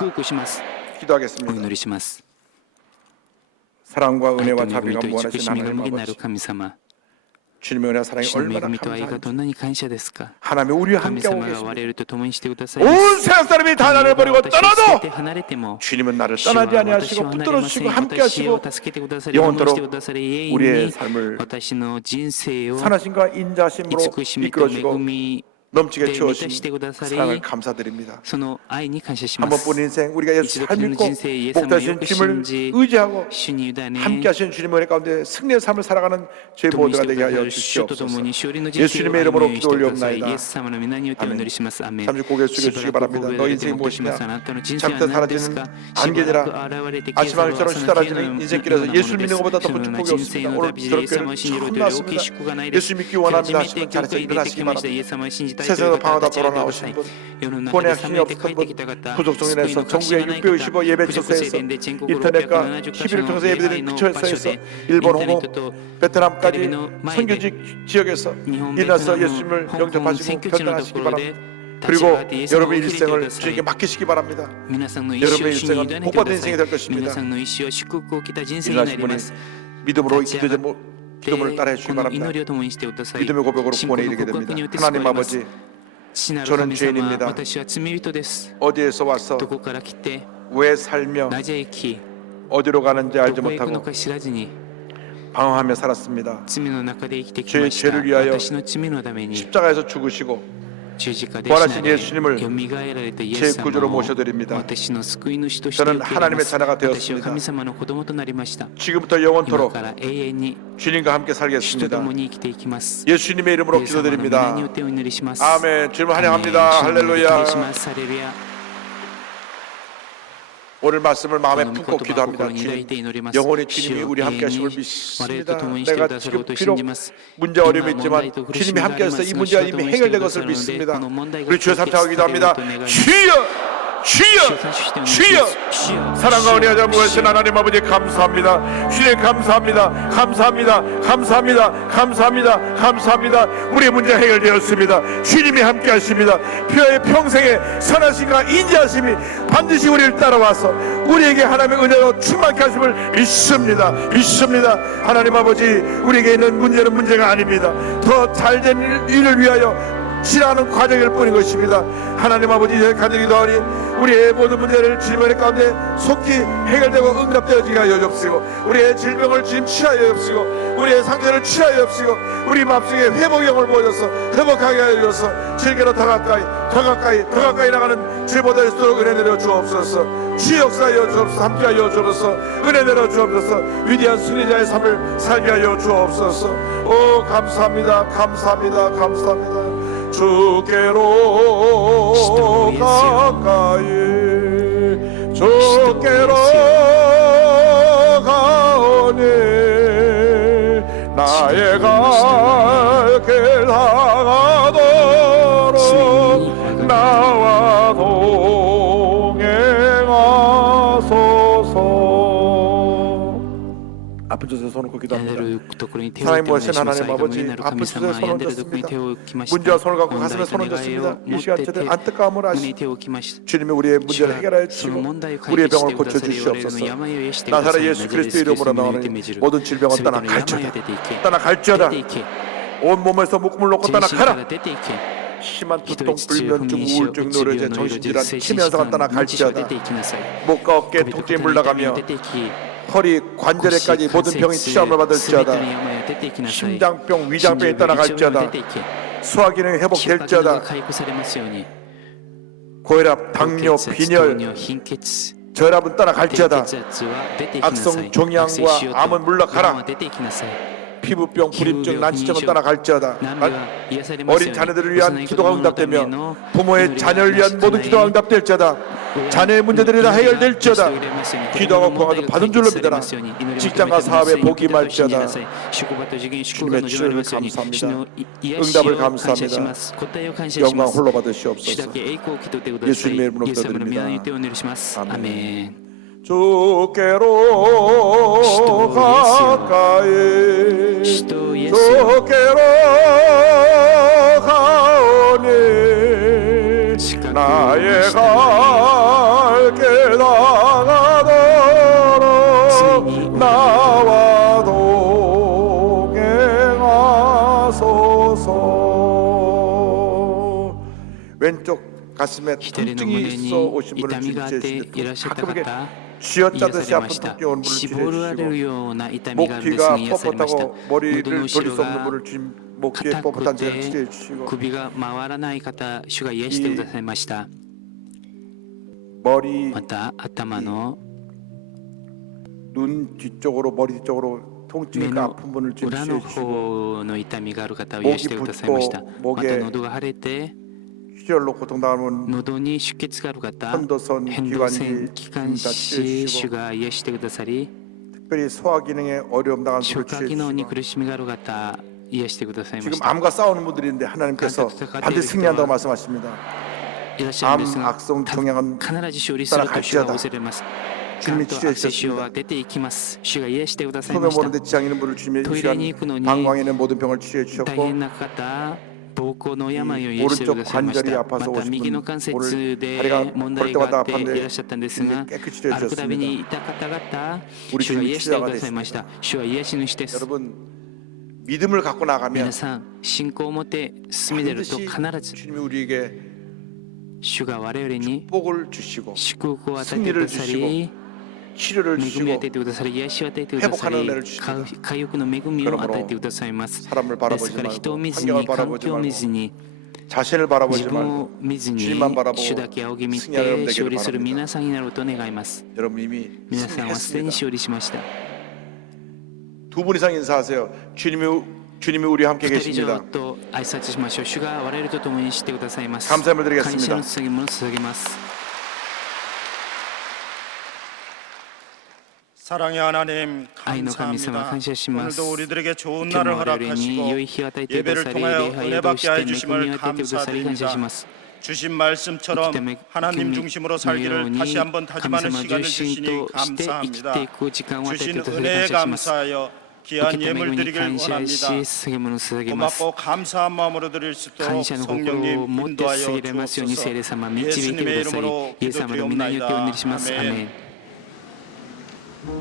기도하겠습니다. お祈りします。 사랑과 愛 은혜와 と恵み 자비가 と慈 무한하신 しみが 하나님 無限なる 아버지, 神様、 주님의 은혜와 사랑이 主の恵 얼마나 みと愛が 감사한지, どんなに感謝ですか。 하나님이 우리와 神 함께하고 様が我 계십니다. 々と共にしてくださいます。 온 세상 사람이 다 나를 버리고 私を捨て 떠나도 て離れても 주님은 나를 主は 떠나지 私 아니하시고 を離れませ 붙들어주시고 ん。私 함께하시고 を助けてくださり、保護してくださり、永 우리의 遠に 삶을 私の人生を 선하심과 인자심으로 慈しみと恵 이끌어주고 み 넘치게 で満た 채워주신 してくださ 사랑을 り、 감사드립니다. その愛に感謝しま 한 す。 번뿐인 인생 우리가 예수 잘 믿고 목다신 주님을 主 의지하고 に委ね、 함께하신 주님의 은혜 가운데 승리의 삶을 살아가는 저희 共にし 모두가 て 되게 くださ 하여 る主と 주시옵소서. 共に勝利の人生を 예수님의 이름으로 歩みしてください。 기도올리옵나이다. イエス様の皆によってお祈りします。アメン。 잠시 고개 숙여주시기 바랍니다. 너 인생이 무엇이냐? 잠깐 사라지는 안개니라 아침하늘처럼 시달아지는 인생길에서 예수 믿는 것보다 더 큰 축복이 없습니다. 오늘 기도교회를 처음 나왔습니다. 예수 믿기 원합니다 하시면 자리에서 일어나시기 바랍니다. 세상에서 방황하다 돌아나오신 분, 구원의 확신이 없었던 분, 부족종인에서 전국의 655 예배 처소에서 인터넷과 TV를 통해서 예배드리는 그 처소에서 일본, 홍콩, 베트남까지 선교직 지역에서 일어나서 예수님을 영접하시고 결단하시기 바랍니다. 그리고 여러분의 일생을 주님께 맡기시기 바랍니다. 여러분의 일생은 복받은 인생이 될 것입니다. 일어나신 분이 믿음으로 기도를 따라해 주시기 바랍니다. 믿음의 고백으로 구원에 이르게 됩니다. 하나님 아버지, 저는 죄인입니다. 어디에서 와서 왜 살며 어디로 가는지 알지 못하고 방황하며 살았습니다. 제 죄를 위하여 십자가에서 죽으시고 부활하신 예수님을 제 구주로 모셔드립니다. 저는 하나님의 자녀가 되었습니다. 지금부터 영원토록 주님과 함께 살겠습니다. 예수님의 이름으로 기도드립니다. 아멘. 주님을 환영합니다. 할렐루야. 오늘 말씀을 마음에 품고 기도합니다. 주님, 영원히 주님이 우리 함께 하심을 믿습니다. 내가 지금 비록 문제 어려움이 있지만 주님이 함께 하셔서 이 문제가 이미 해결된 것을 믿습니다. 우리 주여 삼창하고 기도합니다. 주여! 주여! 주여! 사랑과 은혜와 자비하신 하나님 아버지 감사합니다. 주님 감사합니다. 감사합니다. 감사합니다. 감사합니다. 감사합니다. 우리의 문제 해결되었습니다. 주님이 함께 하십니다. 평생의 선하심과 인자하심이 반드시 우리를 따라와서 우리에게 하나님의 은혜로 충만케 하심을 믿습니다. 믿습니다. 하나님 아버지, 우리에게 있는 문제는 문제가 아닙니다. 더 잘된 일을 위하여 지나가는 과정일 뿐인 것입니다. 하나님 아버지, 간절히 기도하니 우리의 모든 문제를 주님의 가운데 속히 해결되고 응답되어지게 하여 주옵시고, 우리의 질병을 주님 치하여 주옵시고, 우리의 상처를 치하여 주옵시고, 우리 마음속에 회복의 영을 보여서 회복하게 하여 주옵소서. 주님께로 더 가까이 나가는 주보다 예수로 은혜 내려 주옵소서. 주 역사하여 주옵소서. 함께하여 주옵소서. 은혜 내려 주옵소서. 위대한 승리자의 삶을 살게 하여 주옵소서. 오, 감사합니다. 감사합니다. 감사합니다. 주께로 가까이, 주께로 아픈 곳에 손을 얹고 病んで 기도합니다. るところに手を 사랑이 置いてお願い 무엇인 します。 하나님 愛が無に 아버지 なる神 아픈 様 곳에 病ん 손을 でるところに 얹었습니다. 手を置きました。 문제와 손을 갖고 問 가슴에 題と 손을 願いを 얹었습니다. 이 持っ 시간 て 저들 手 안타까움을 胸 아시 に手を置きました。 주님이 우리의 主 문제를 が 해결하여 その 주시고 問題を解 우리의 決して 병을 くださり、我々の 고쳐주시옵소서. 病を癒してくださ 나사렛 い。 예수 ナザレス 그리스도 キリスト 이름으로 の皆によって 나오는 命じる。 모든 질병은 すべての病は 떠나갈지어다. 出ていけ。 떠나갈지어다. 出ていけ。 온 몸에서 묶음을 놓고 全身か 떠나가라. ら出ていけ。 심한 人 두통, 質中、不 불면증, 眠症、 우울증, うつ病 노래제, の色で 정신질환, 精神 치면서가 疾患、認知症が出 떠나갈지어다. ていきなさい。 목과 어깨 首と 통증이 肩の痛み 물러가며 を出ていき、 허리 腰、 관절에까지 関 모든 병이 節、 치료함을 すべての 받을지어다. 病を出ていきなさい。 심장병, 心 위장병이 臓病、胃腸病 떠나갈지어다. 出ていけ。 소화기능이 消化機能が 회복될지어다. 回復されますように。 고혈압, 당뇨, 高血圧、糖 빈혈, 尿、貧血、 저혈압은 低 떠나갈지어다. 血圧は出ていきなさい。 악성 종양과 悪性腫瘍と 암은 물러가라. がんは出ていきなさい。 피부병, 불임증, 기후병, 난치증은 빈혈, 떠나갈지어다. 難病は癒されますよう 어린 に。 자녀들을 위한 幼い子 기도가 供のため 응답되며 の 부모의 자녀를 위한 모든 기도가 응답될지어다. 자녀의 문제들이 다 해결될지어다. 기도하고 구하고 받은 줄로 믿어라. 직장과 사업에 복이 말지어다. 주님의 치료를 감사합니다. 응답을 감사합니다. 영광 홀로 받으시옵소서. 예수님의 이름으로 기도드립니다. 아멘. 주께로 가까이 시도 예수 주께로 가오니 나의 갈 깨달아도록 나와 동행하소서. 왼쪽 가슴에 左の 통증이 胸 있어 に 오신 분을 痛みがあって 주님께 いらっしゃった 가끔하게 方、 쥐어짜듯이 癒され 아픈 ました。 통증이 오는 분을 絞られる 치료해 ような痛 주시고 みがあるんです 목귀가 が癒されました。 뻣뻣하고 머리를 喉の 돌릴 수 後ろ 없는 が 분을 주님 목귀에 硬 뻣뻣한 く 채 て 치료해 주시고 首が回らない方、主が癒してくださいました。 머리 また頭の 눈 뒤쪽으로 머리 뒤쪽으로 통증이 目の 아픈 분을 주님 裏の 치료해 주시고 方の痛みがある方を癒してくださいました。 목이 また 붓고 喉が腫れて 출혈로 고통당하는 喉に出血がある方、 편도선 変動線 기관지 気管 다 支 치료해 主 주시고 が癒してくださり、 특별히 소화 기능에 어려움 당하는 消 분을 化 치료해 機能に 주시고 苦しみがある方、癒してくださいま 지금 した。 암과 싸우는 분들인데 하나님께서 반드시 승리한다고 말씀하십니다. いらっしゃるんです 암 が、 악성 종양은 必ず勝利すると主が仰せられます。がん 주님이 と 치료해 悪性腫瘍は 주셨습니다. 出ていきます。主が癒してください 소변 ました。 보는데 지장 있는 분을 주님의 이 토일에 시간 있고 노니 방광에 있는 모든 병을 치료해 大 주셨고 変な方、膀胱の病を癒してく 오른쪽 ださいまし 관절이 た。 아파서 また 오신 右の 분 関節 오늘 で 다리가 問 걸을 題が 때마다 あってい 아팠는데 らっしゃったんですが、 주님이 깨끗이 치료해 歩くたび 주셨습니다. にいた方々、 우리 主が 주님이 癒してく 치료가 ださいました。 됐습니다. 主は癒し主です。 여러분 믿음을 갖고 나가면 皆さん、信仰を持って進み出ると 반드시 必ず 주님이 우리에게 主が我々に 복을 주시고 祝福を与えてくださり、 치료를 恵みを 주시고 与えてくださり、癒しを与えてくださ 회복하는 り 은혜를 주십니다. 、回復の恵みを与えてくださいます。 사람을 です 바라보지 から人を 말고 見ず 환경을 に、環 바라보지 境を見ず 말고 に、 자신을 바라보지 自分 말고 を見ずに 주님만 바라보고 主だけ仰ぎ見て 승리하는 여러분 勝利 되기를 する 바랍니다. 皆さんになると願います。 여러분 이미 皆さんはすでに 승리했습니다. 勝利しました。 두 분 이상 인사하세요. 주님이 우리와 함께 二人以上 계십니다. と挨拶しましょう。主が我々と共にしてくださいます。 감사함을 感謝 드리겠습니다. の捧げ物を捧げます。 사랑의 하나님 愛の神様 감사합니다. 感謝します。 오늘도 우리들에게 좋은 今日 날을 も我々に 허락하시고 良い日を与えてくださ 예배를 り、 통하여 礼拝を通 은혜받게 して 해 恵みを 주심을 与えてくださり感謝しま 감사드립니다. す。 주신 말씀처럼 하나님 중심으로 살기를 다시 한번 神 다짐하는 様 시간을 中心 주시니 として生き 감사합니다. ていく時間を与えて 주신 くださり 은혜에 感謝します。 감사하여 受 귀한 けた恵 예물 みに 드리길 感謝し、 원합니다. 捧げ物を捧げます。 고맙고 감사한 마음으로 드릴 수 感 있도록 謝の心を 성령님 持って 인도하여 捧げますように聖霊 주옵소서. 様導いてく 예수님의 ださい。 이름으로 イエス様の皆によってお祈りします。アメン。 아멘. 주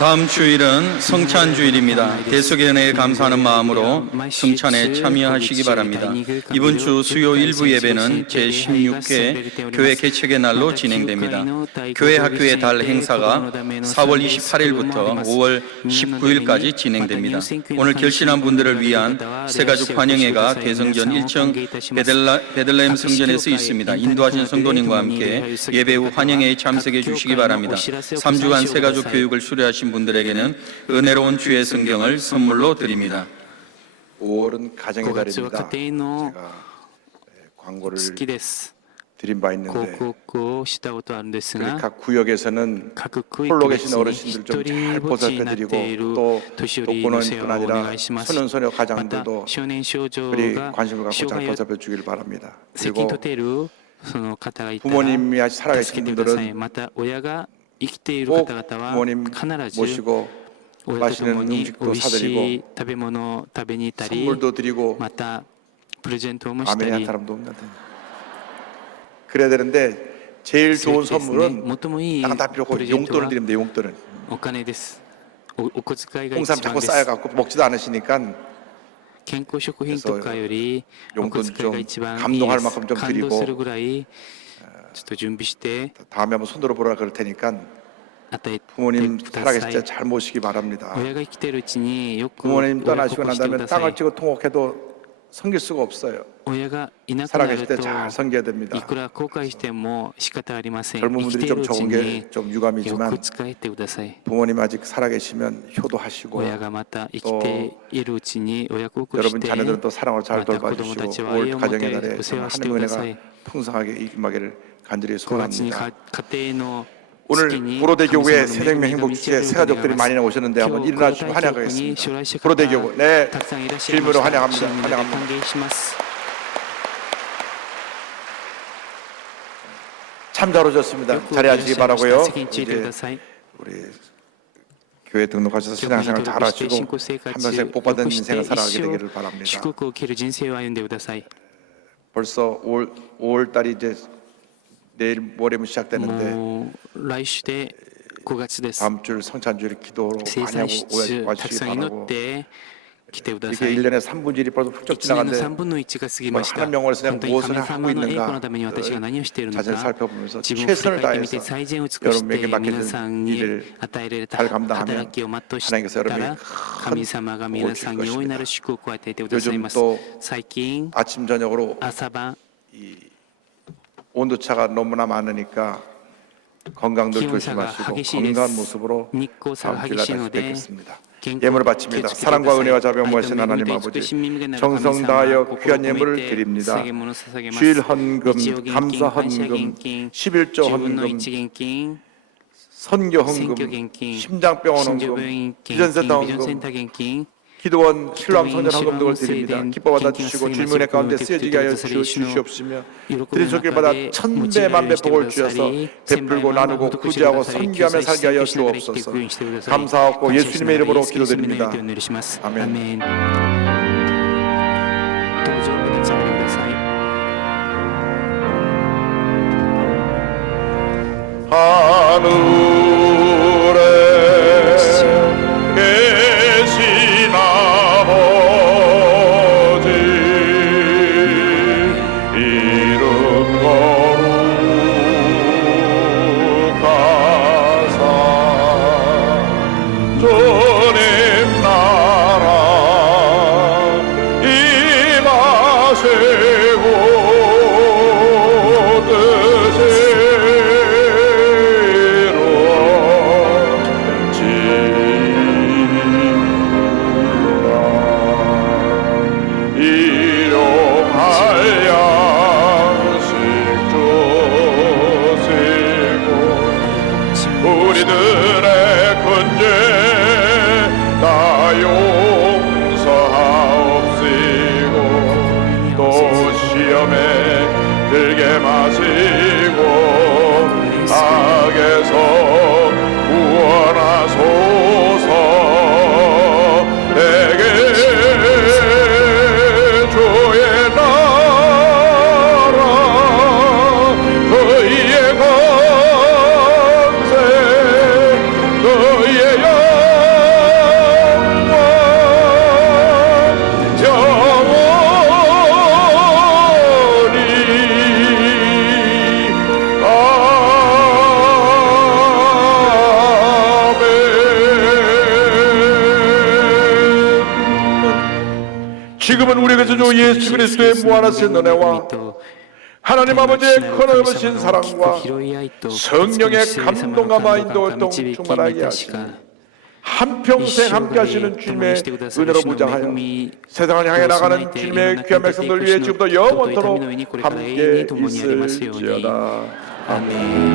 다음 주일은 성찬 주일입니다. 대속의 은혜에 감사하는 마음으로 성찬에 참여하시기 바랍니다. 이번 주 수요 일부 예배는 제16회 교회 개척의 날로 진행됩니다. 교회 학교의 달 행사가 4월 28일부터 5월 19일까지 진행됩니다. 오늘 결신한 분들을 위한 새가족 환영회가 대성전 1층 베들레헴 성전에서 있습니다. 인도하신 성도님과 함께 예배 후 환영회에 참석해 주시기 바랍니다. 3주간 새가족 교육을 수료하신 분들에게는 은혜로운 주의 성경을 선물로 드립니다. 5월은 가정의 5月は 달입니다. 家庭の 제가 광고를 月です。 드린 바 広 있는데 告をしたことあるんですが、 각 구역에서는 各区 홀로 域別 계신 に 어르신들 一 좀 人 잘 ぼっちになってい 보살펴드리고 る 또 年寄りの世 독거노인뿐 話をお 아니라 願いします。 소년소녀 また 가장들도 少年少女 그리 が 관심을 갖고 障 잘 害を 보살펴 주길 바랍니다. 責任 그리고 取っているその方がいたら 부모님이 아직 助 살아계신 けてください。 분들은 また親が生きている 꼭 方々は 부모님 必ず 모시고 親と共 맛있는 に 음식도 美味しい 사드리고 食べ物を食べに行ったり、 선물도 드리고 またプレゼントもした 아멘이 한 り、 사람도 없는데 그래야 되는데 제일 좋은 そうですね 선물은 最もいい 나가 다 필요 プ 없고 レゼント 용돈을 は 드립니다. 용돈을 お金です。お小遣いが一 홍삼 番 자꾸 です。 쌓여갖고 먹지도 않으시니까 健康食品とかよりお 용돈 小遣いが一番いい 좀 で 감동할 す。 만큼 좀 感動する 드리고 ぐらいちょっと準備して 다음에 한번 손들어 보라 그럴 테니까 与えて 부모님 くだ 살아계실 さ 때 い。 잘 모시기 바랍니다. 親が生きているうちによく 부모님 親孝 떠나시고 行 난 してく 다음에 ださ 땅을 い。 치고 통곡해도 섬길 수가 없어요. 親がいなくなる 살아계실 때 と 잘 섬겨야 い 됩니다. くら後悔しても仕方ありません。 젊은 生きて 분들이 い 좀 るうち 적은 に 게 좀 よ 유감이지만 く使えてください。 부모님 아직 살아계시면 효도하시고 親がまた生きているうちに親孝行し 여러분 て 자녀들은 또 사랑으로 잘 また子供たち 돌봐주시고 は愛 올 を持っ 가정의 て 날에 お世話して 하나님의 くださ 은혜가 い。 풍성하게 임하기를 간절히 5月に 소원합니다. 家庭の 오늘 月に 보로대교구에 神様の恵 새생명 みが満ち 행복주에 る 새가족들이 많이 나오셨는데 한번 今日 일어나 주시면 この大教会に 환영하겠습니다. 将来者方 보로대교구 네 たくさんいらっしゃいま 질문으로 した。 환영합니다. チームで 환영합니다. 歓迎します。 참 잘 오셨습니다. よくい 자리에 らっしゃ 앉으시기 いました。 바라고요. 席についてく 이제 ださい。 우리 교회 등록하셔서 教会に 신앙생활 登 잘 録して 하시고 信仰生活 한평생 복받은 をして 인생을 一 살아가게 生 되기를 바랍니다. 祝福を受ける人生を歩んでください。 벌써 5월 달이 이제 내일 모레면 시작되는데 もう来週で5月です。 다음 주 성찬주일 기도로 生 많이 産 하고 室たく 와주시기 さん祈っ 바라고 て来てくだ 이게 さい。 1년에 3분의 1이 벌써 훌쩍 1年の 지나갔는데 3分の1が過ぎ 뭐 ました。 하나님 영혼에서 本 그냥 当に 무엇을 神 하고 様の栄 있는가 光のために私が何をしているの 자신을 か 살펴보면서 自分を振り 최선을 返ってみて 다해서 最善を尽くし 여러분에게 て 맡겨진 皆さんに 일을 与えられた 잘 감당하면 働きを全うし 하나님께서 たら 여러분에게 神様が皆さんに大いなる祝福を与えてくださいます。 요즘 또 最近 아침 저녁으로 朝晩 온도차가 너무나 많으니까 건강들 気温差が 조심하시고 激しいで 건강한 す。 모습으로 日光差が 다음 激 주일 しい 날 の 다시 で 뵙겠습니다. 健康 예물을 を気を 바칩니다. つけてくだ 사랑과 さい。 은혜와 자비가 愛と 무하신 恵み 하나님 と 아버지 慈しみがなる神 정성 様 다하여 心を 귀한 込め 예물을 て 드립니다. 捧げ物を捧げます。 주일 日曜 헌금, 現金 감사 感謝 헌금, 現金 11조 10分の 헌금, 1現金 선교 選挙 헌금, 現金 심장병원 心情 헌금, 病院献金 비전센터 ビジョンセン 헌금, ター現金 기도원 신랑 성전 기도원, 헌금 등을 신랑 드립니다. 세된 기뻐 받아献金 주시고が 질문의 가운데 すぎます 쓰여지게 하여 受けてくださり 주시옵시며 喜びの 드리소길 中 받아 で 천배 만배 복을 주셔서 베풀고 나누고 구제하고 선교하며 살게 하여 주옵소서. 감사하고 예수님의 이름으로 기도드립니다. 아멘. 아멘. どうぞお立ち上がりください。 하늘에 계신 아버지 이름 거룩하사 주님 나라 임하시고 뜻대로 지금은 우리에게서 주 예수 그리스도의 무한하신 은혜와 하나님 아버지의 커나없으신 사랑과 성령의 감동감화 인도활동 충만하게 하시니 한평생 함께 하시는 주님의 은혜로 무장하여 세상을 향해 나가는 주님의 귀한 백성들 위해 지금부터 영원토록 함께 있을지어다. 아멘.